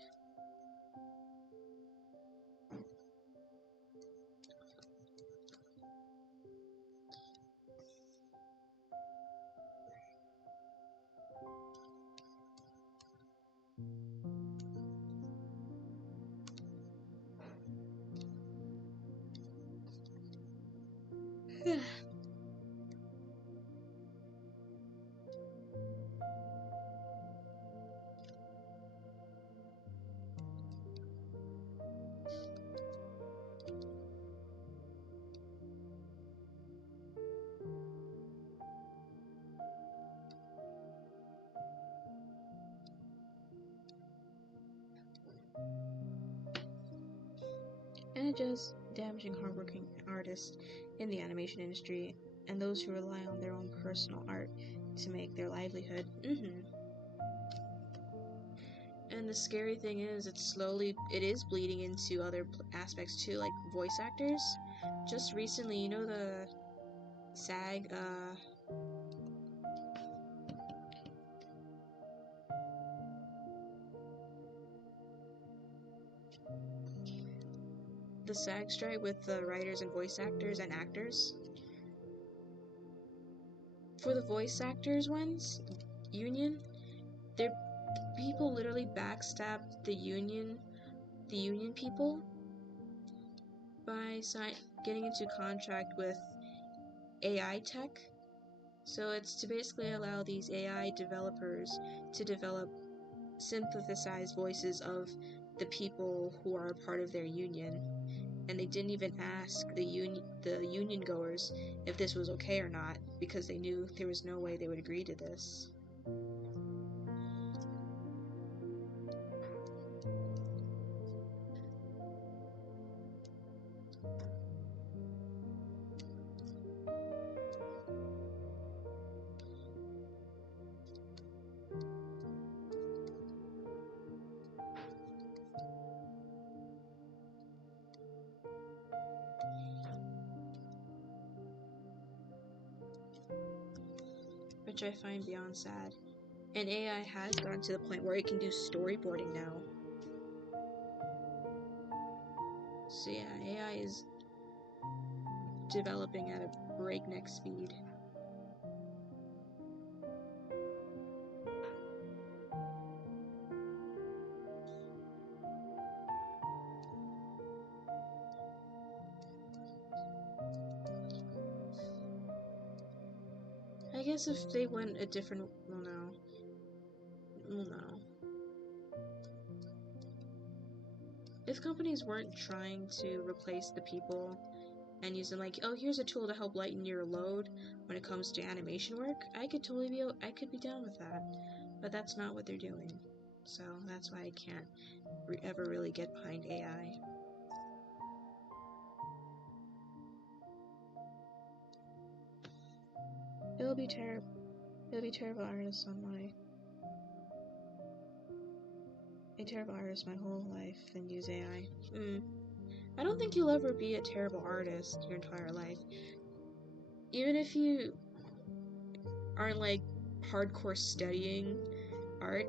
And just damaging hardworking artists in the animation industry and those who rely on their own personal art to make their livelihood. And the scary thing is, it is bleeding into other aspects too, like voice actors. Just recently, you know, the SAG, the SAG strike with the writers and voice actors and actors. For the voice actors ones, union, their people literally backstabbed the union people by getting into contract with AI tech. So it's to basically allow these AI developers to develop synthesized voices of the people who are a part of their union. And they didn't even ask the union goers if this was okay or not, because they knew there was no way they would agree to this. Which I find beyond sad. And AI has gotten to the point where it can do storyboarding now. So yeah, AI is developing at a breakneck speed. I guess if they went a different... Well, no. If companies weren't trying to replace the people and use them like, oh, here's a tool to help lighten your load when it comes to animation work, I could be down with that. But that's not what they're doing. So that's why I can't ever really get behind AI. It'll be terrible. It'll be terrible artists a terrible artist my whole life and use AI. I don't think you'll ever be a terrible artist your entire life. Even if you aren't like hardcore studying art,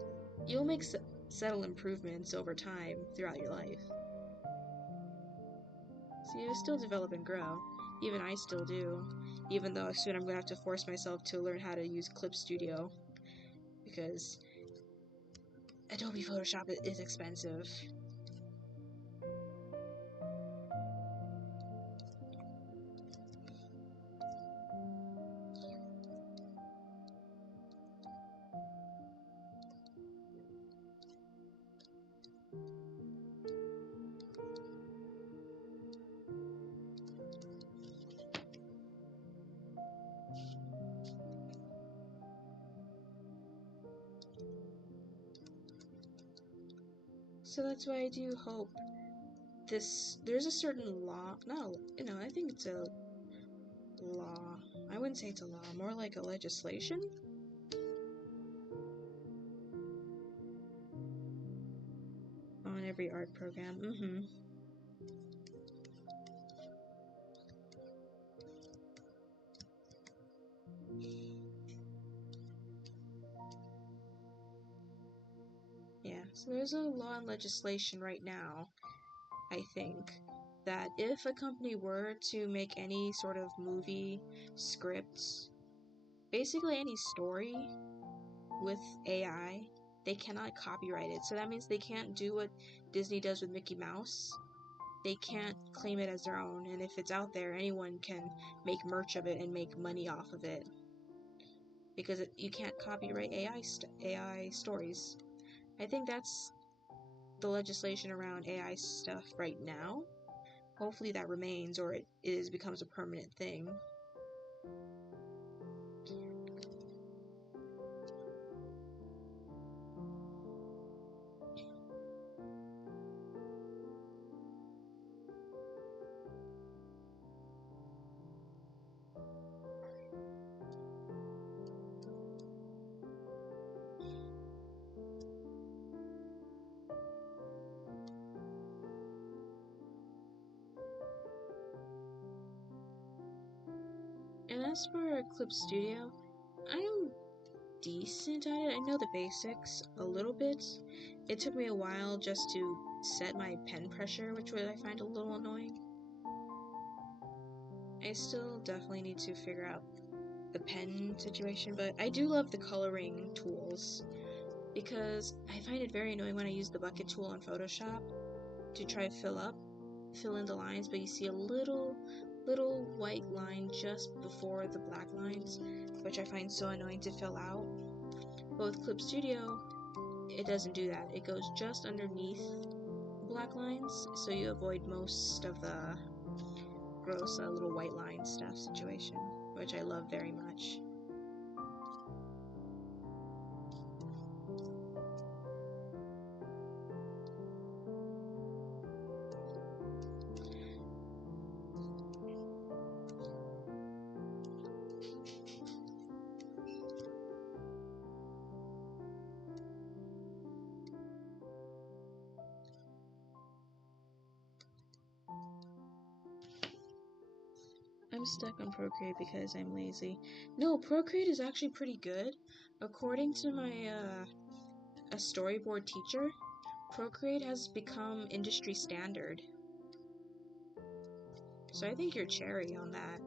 you'll make subtle improvements over time throughout your life. So you still develop and grow. Even I still do. Even though soon I'm going to have to force myself to learn how to use Clip Studio. Because Adobe Photoshop is expensive. So that's why I do hope there's a certain law, I think it's a law. I wouldn't say it's a law, more like a legislation. On every art program. Yeah, so there's a law and legislation right now, I think, that if a company were to make any sort of movie, scripts, basically any story with AI, they cannot copyright it. So that means they can't do what Disney does with Mickey Mouse. They can't claim it as their own, and if it's out there, anyone can make merch of it and make money off of it. Because you can't copyright AI stories. I think that's the legislation around AI stuff right now. Hopefully that remains, or it becomes a permanent thing. And as for Clip Studio, I am decent at it. I know the basics a little bit. It took me a while just to set my pen pressure, which I find a little annoying. I still definitely need to figure out the pen situation, but I do love the coloring tools because I find it very annoying when I use the bucket tool in Photoshop to try to fill in the lines, but you see a little white line just before the black lines, which I find so annoying to fill out. But with Clip Studio, it doesn't do that. It goes just underneath black lines, so you avoid most of the gross little white line stuff situation, which I love very much. I'm stuck on Procreate because I'm lazy. No, Procreate is actually pretty good. According to my a storyboard teacher, Procreate has become industry standard. So I think you're cherry on that.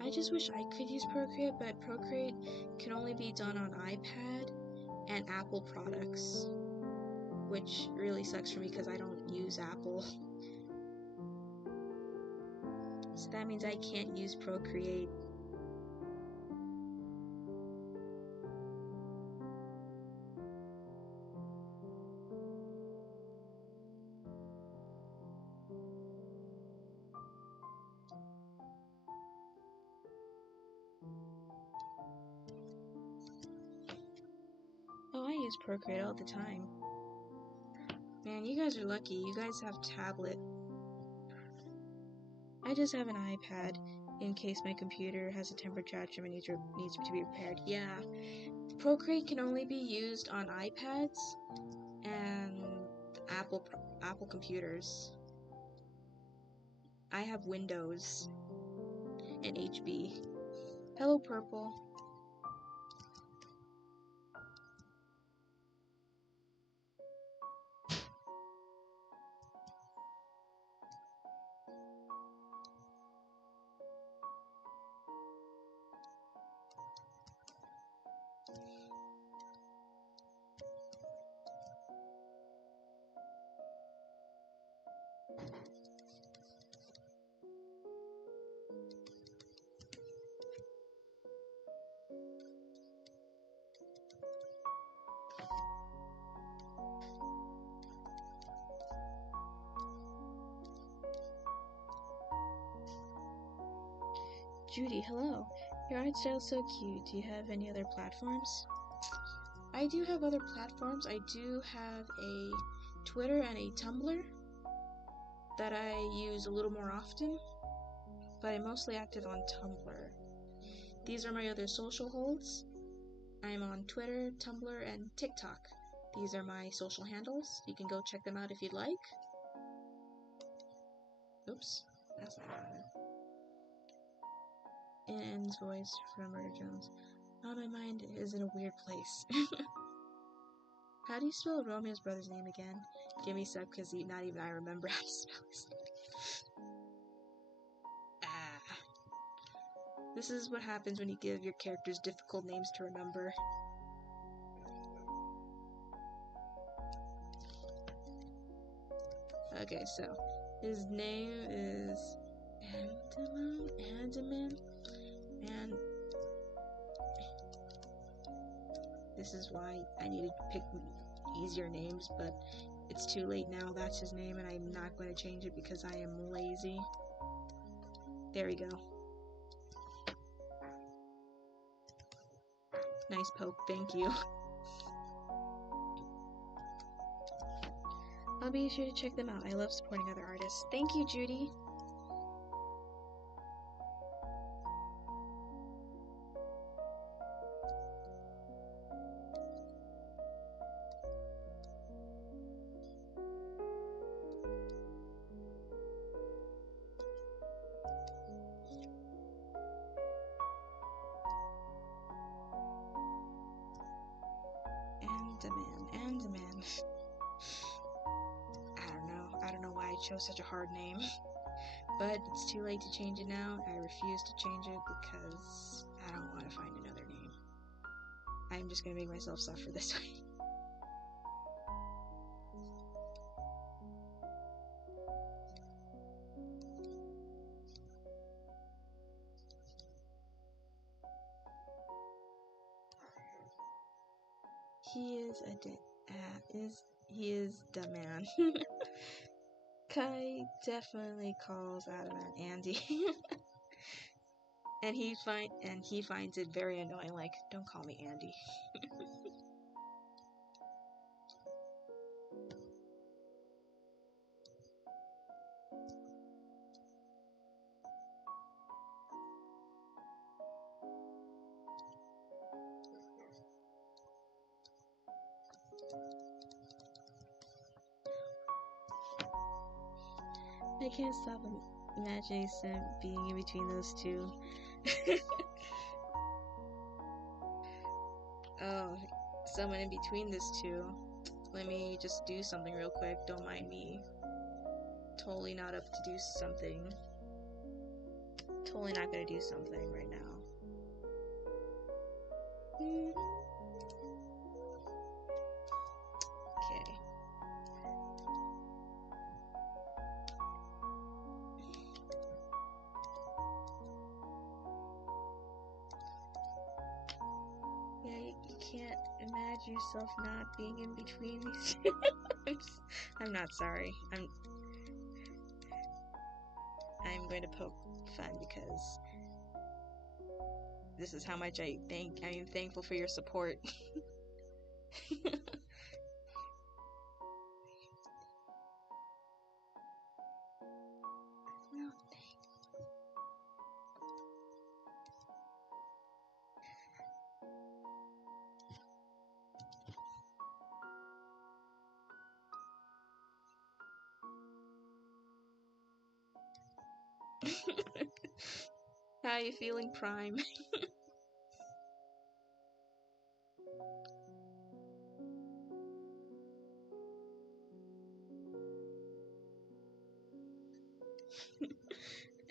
I just wish I could use Procreate, but Procreate can only be done on iPad and Apple products, which really sucks for me because I don't use Apple. So that means I can't use Procreate. Oh, I use Procreate all the time. Man, you guys are lucky. You guys have tablet. I just have an iPad in case my computer has a temper tantrum and needs to be repaired. Yeah, Procreate can only be used on iPads and Apple computers. I have Windows and HB. Hello, Purple. Judy, hello. Your art style is so cute. Do you have any other platforms? I do have other platforms. I do have a Twitter and a Tumblr that I use a little more often, but I'm mostly active on Tumblr. These are my other social holds. I'm on Twitter, Tumblr, and TikTok. These are my social handles. You can go check them out if you'd like. Oops, that's not on. Ann's voice from Murder Jones. Oh, my mind is in a weird place. How do you spell Romeo's brother's name again? Give me a sec, because not even I remember how to spell his name. This is what happens when you give your characters difficult names to remember. Okay, so his name is Andaman, and this is why I need to pick easier names, but it's too late now. That's his name, and I'm not going to change it because I am lazy. There we go. Nice poke, thank you. I'll be sure to check them out. I love supporting other artists. Thank you, Judy. Andaman. I don't know why I chose such a hard name. But it's too late to change it now. I refuse to change it because I don't want to find another name. I'm just going to make myself suffer this way. He is the man. Kai definitely calls Adaman Andy. and he finds it very annoying, like, don't call me Andy. I can't stop imagining Sim being in between those two. Oh, someone in between these two. Let me just do something real quick. Don't mind me. Totally not up to do something. Totally not gonna do something right now. Okay. Yeah, you can't imagine yourself not being in between these two. I'm not sorry. I'm going to poke fun because this is how much I am thankful for your support. No, How are you feeling, Prime?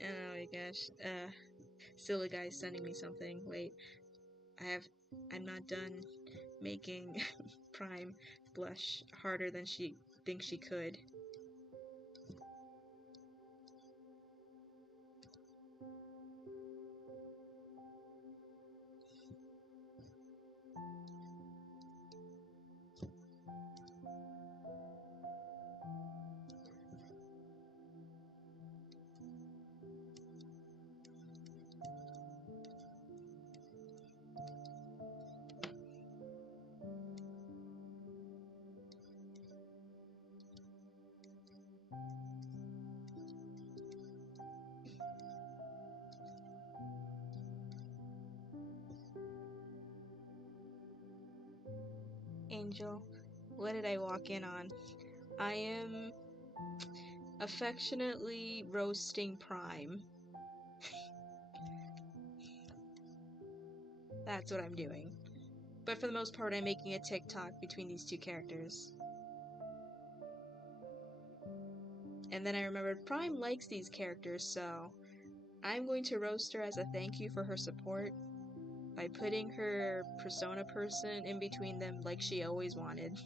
Oh my gosh. Silly guy's sending me something. Wait. I'm not done making Prime blush harder than she thinks she could. angel. What did I walk in on? I am affectionately roasting Prime. That's what I'm doing. But for the most part, I'm making a TikTok between these two characters. And then I remembered Prime likes these characters, so I'm going to roast her as a thank you for her support by putting her persona person in between them like she always wanted.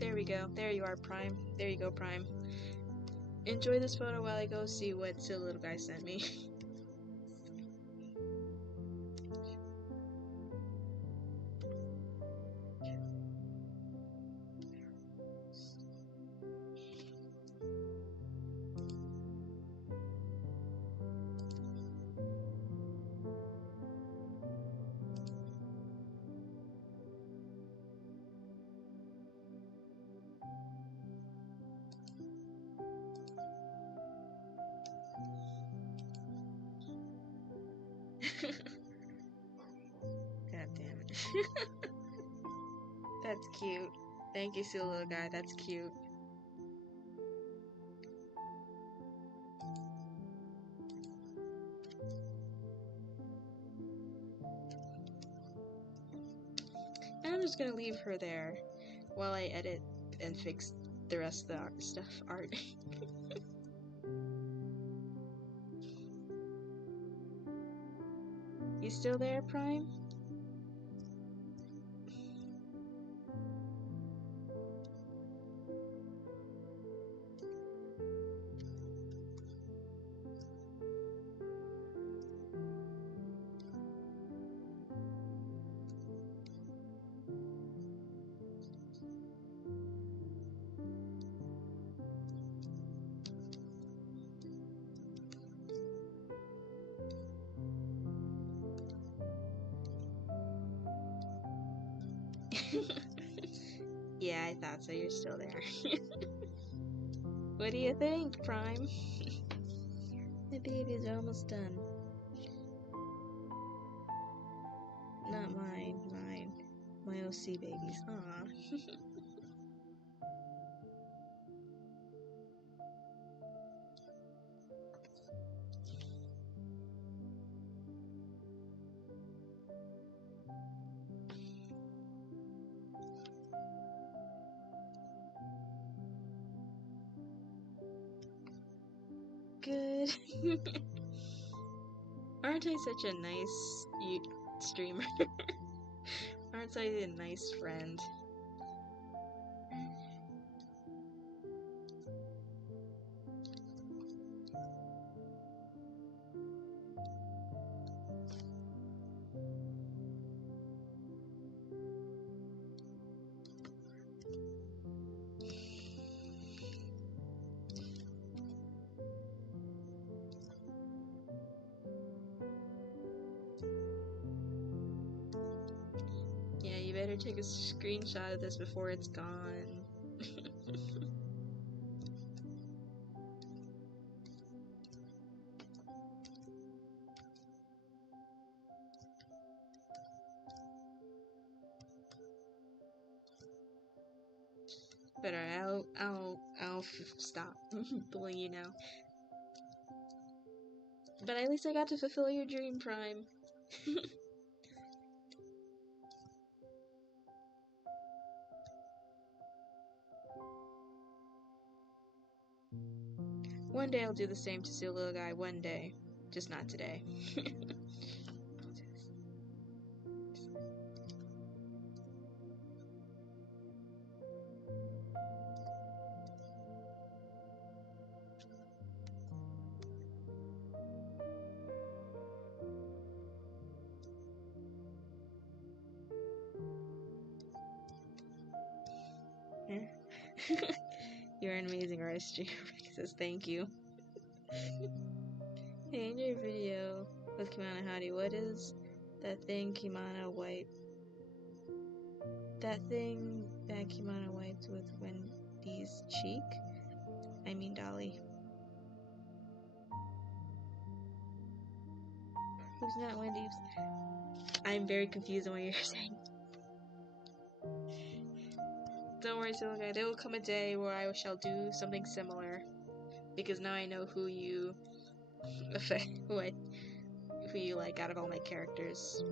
There we go. There you are, Prime. There you go, Prime. Enjoy this photo while I go see what silly little guy sent me. God damn it. That's cute. Thank you, silly little guy. That's cute. And I'm just gonna leave her there while I edit and fix the rest of the art. You still there, Prime? Yeah, I thought so. You're still there. What do you think, Prime? The babies are almost done. Not mine, mine. My OC babies. Aw. Good. Aren't I such a nice streamer? Aren't I a nice friend? Yeah, you better take a screenshot of this before it's gone. But I'll stop bullying you now. But at least I got to fulfill your dream, Prime. One day I'll do the same to Silly Little Guy. One day, just not today. You're an amazing artist, Junior says thank you. Hey, in your video with Kimana Howdy, what is that thing Kimana wiped? That thing that Kimana wiped with Wendy's cheek? I mean Dolly. Who's not Wendy's? I'm very confused on what you're saying. Don't worry, little guy. There will come a day where I shall do something similar, because now I know who you who you like out of all my characters.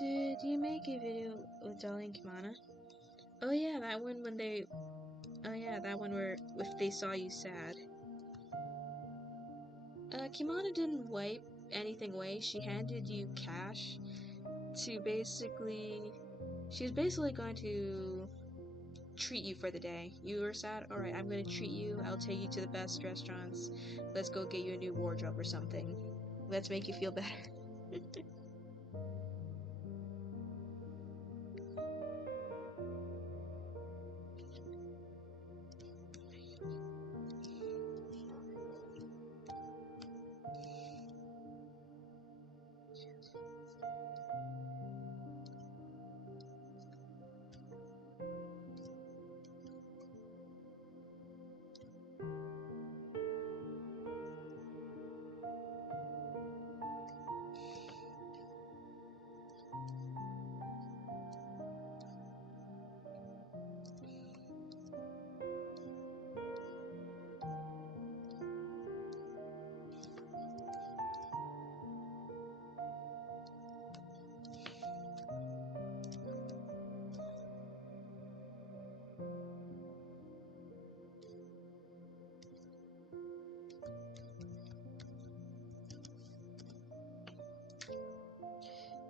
Did you make a video with Dolly and Kimana? Oh yeah, that one when they... Oh yeah, that one where if they saw you sad. Kimana didn't wipe anything away. She handed you cash to basically... She's basically going to treat you for the day. You were sad? Alright, I'm gonna treat you. I'll take you to the best restaurants. Let's go get you a new wardrobe or something. Let's make you feel better.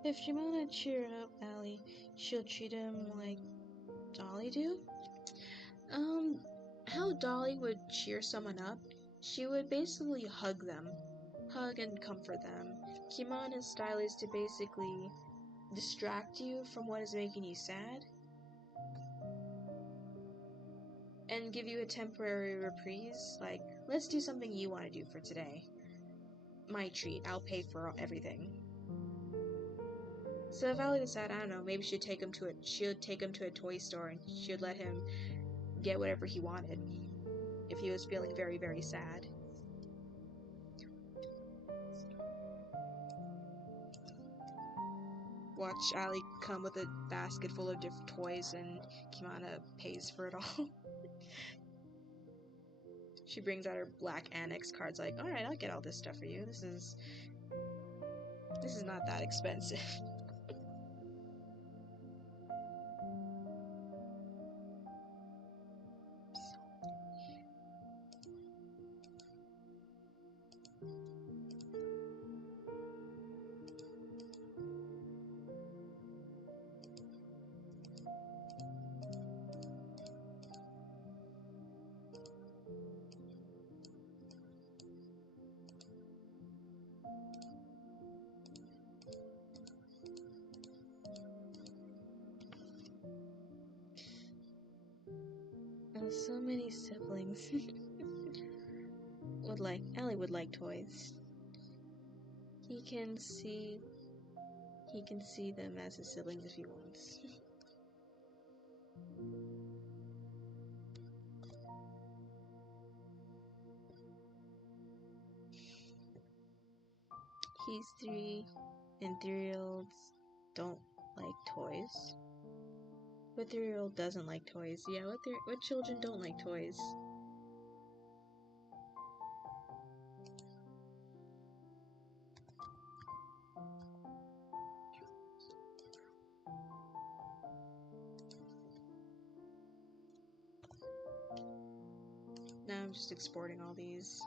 If Kimana cheer up Allie, she'll treat him like Dolly do? How Dolly would cheer someone up, she would basically hug them. Hug and comfort them. Kimana's style is to basically distract you from what is making you sad and give you a temporary reprise, like, let's do something you want to do for today. My treat, I'll pay for everything. So if Allie was sad, I don't know, maybe she'd take him to a toy store and she'd let him get whatever he wanted if he was feeling very, very sad. Watch Allie come with a basket full of different toys and Kimana pays for it all. She brings out her black Annex cards like, alright, I'll get all this stuff for you. This is not that expensive. So many siblings. Allie would like toys. He can see them as his siblings if he wants. He's 3, and 3-year-olds don't like toys. What 3-year-old doesn't like toys? Yeah, what children don't like toys? Now I'm just exporting all these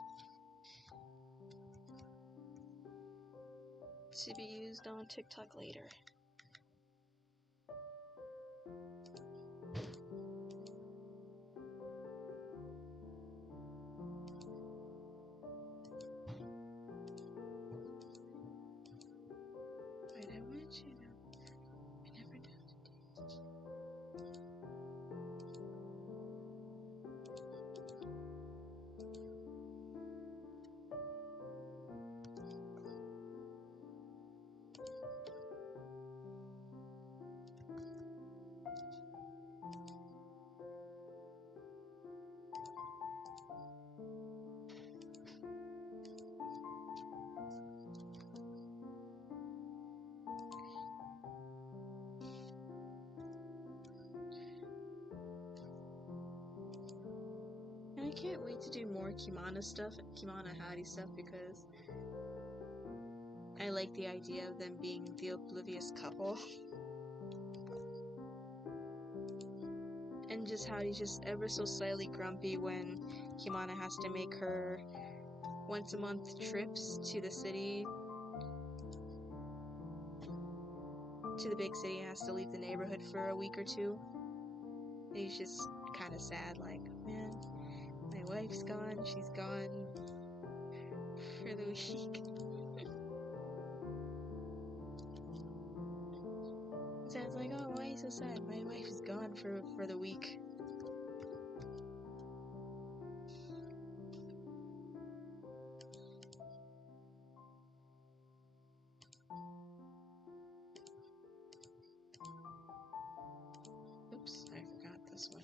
to be used on TikTok later. can't wait to do more Kimana stuff, Kimana Hadi stuff, because I like the idea of them being the oblivious couple. And just how he's just ever so slightly grumpy when Kimana has to make her once a month trips to the city, to the big city, and has to leave the neighborhood for a week or two. And he's just kind of sad, like, man, my wife's gone, she's gone for the week. So it's like, oh, why are you so sad? My wife is gone for the week. Oops, I forgot this one.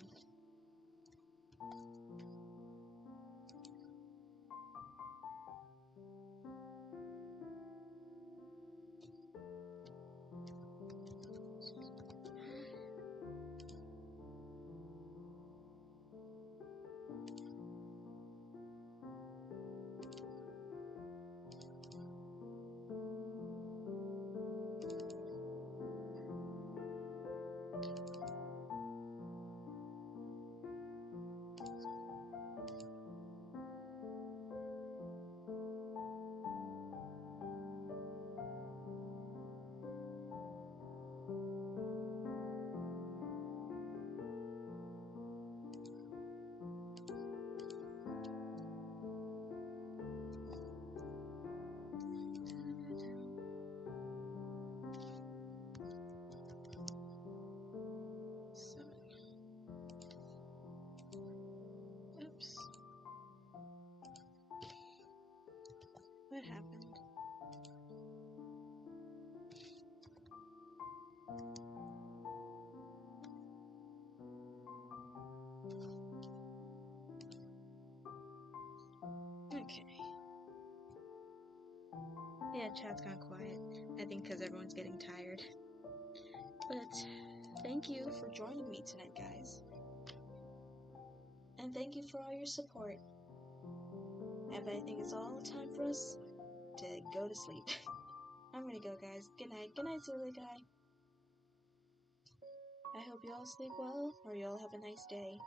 Oops. What happened? Okay. Yeah, chat's gone quiet. I think because everyone's getting tired. But thank you for joining me tonight, guys. And thank you for all your support. And I think it's all time for us to go to sleep. I'm gonna go, guys. Good night. Good night, Silly Guy. I hope you all sleep well, or you all have a nice day.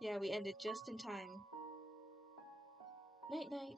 Yeah, we ended just in time. Night, night.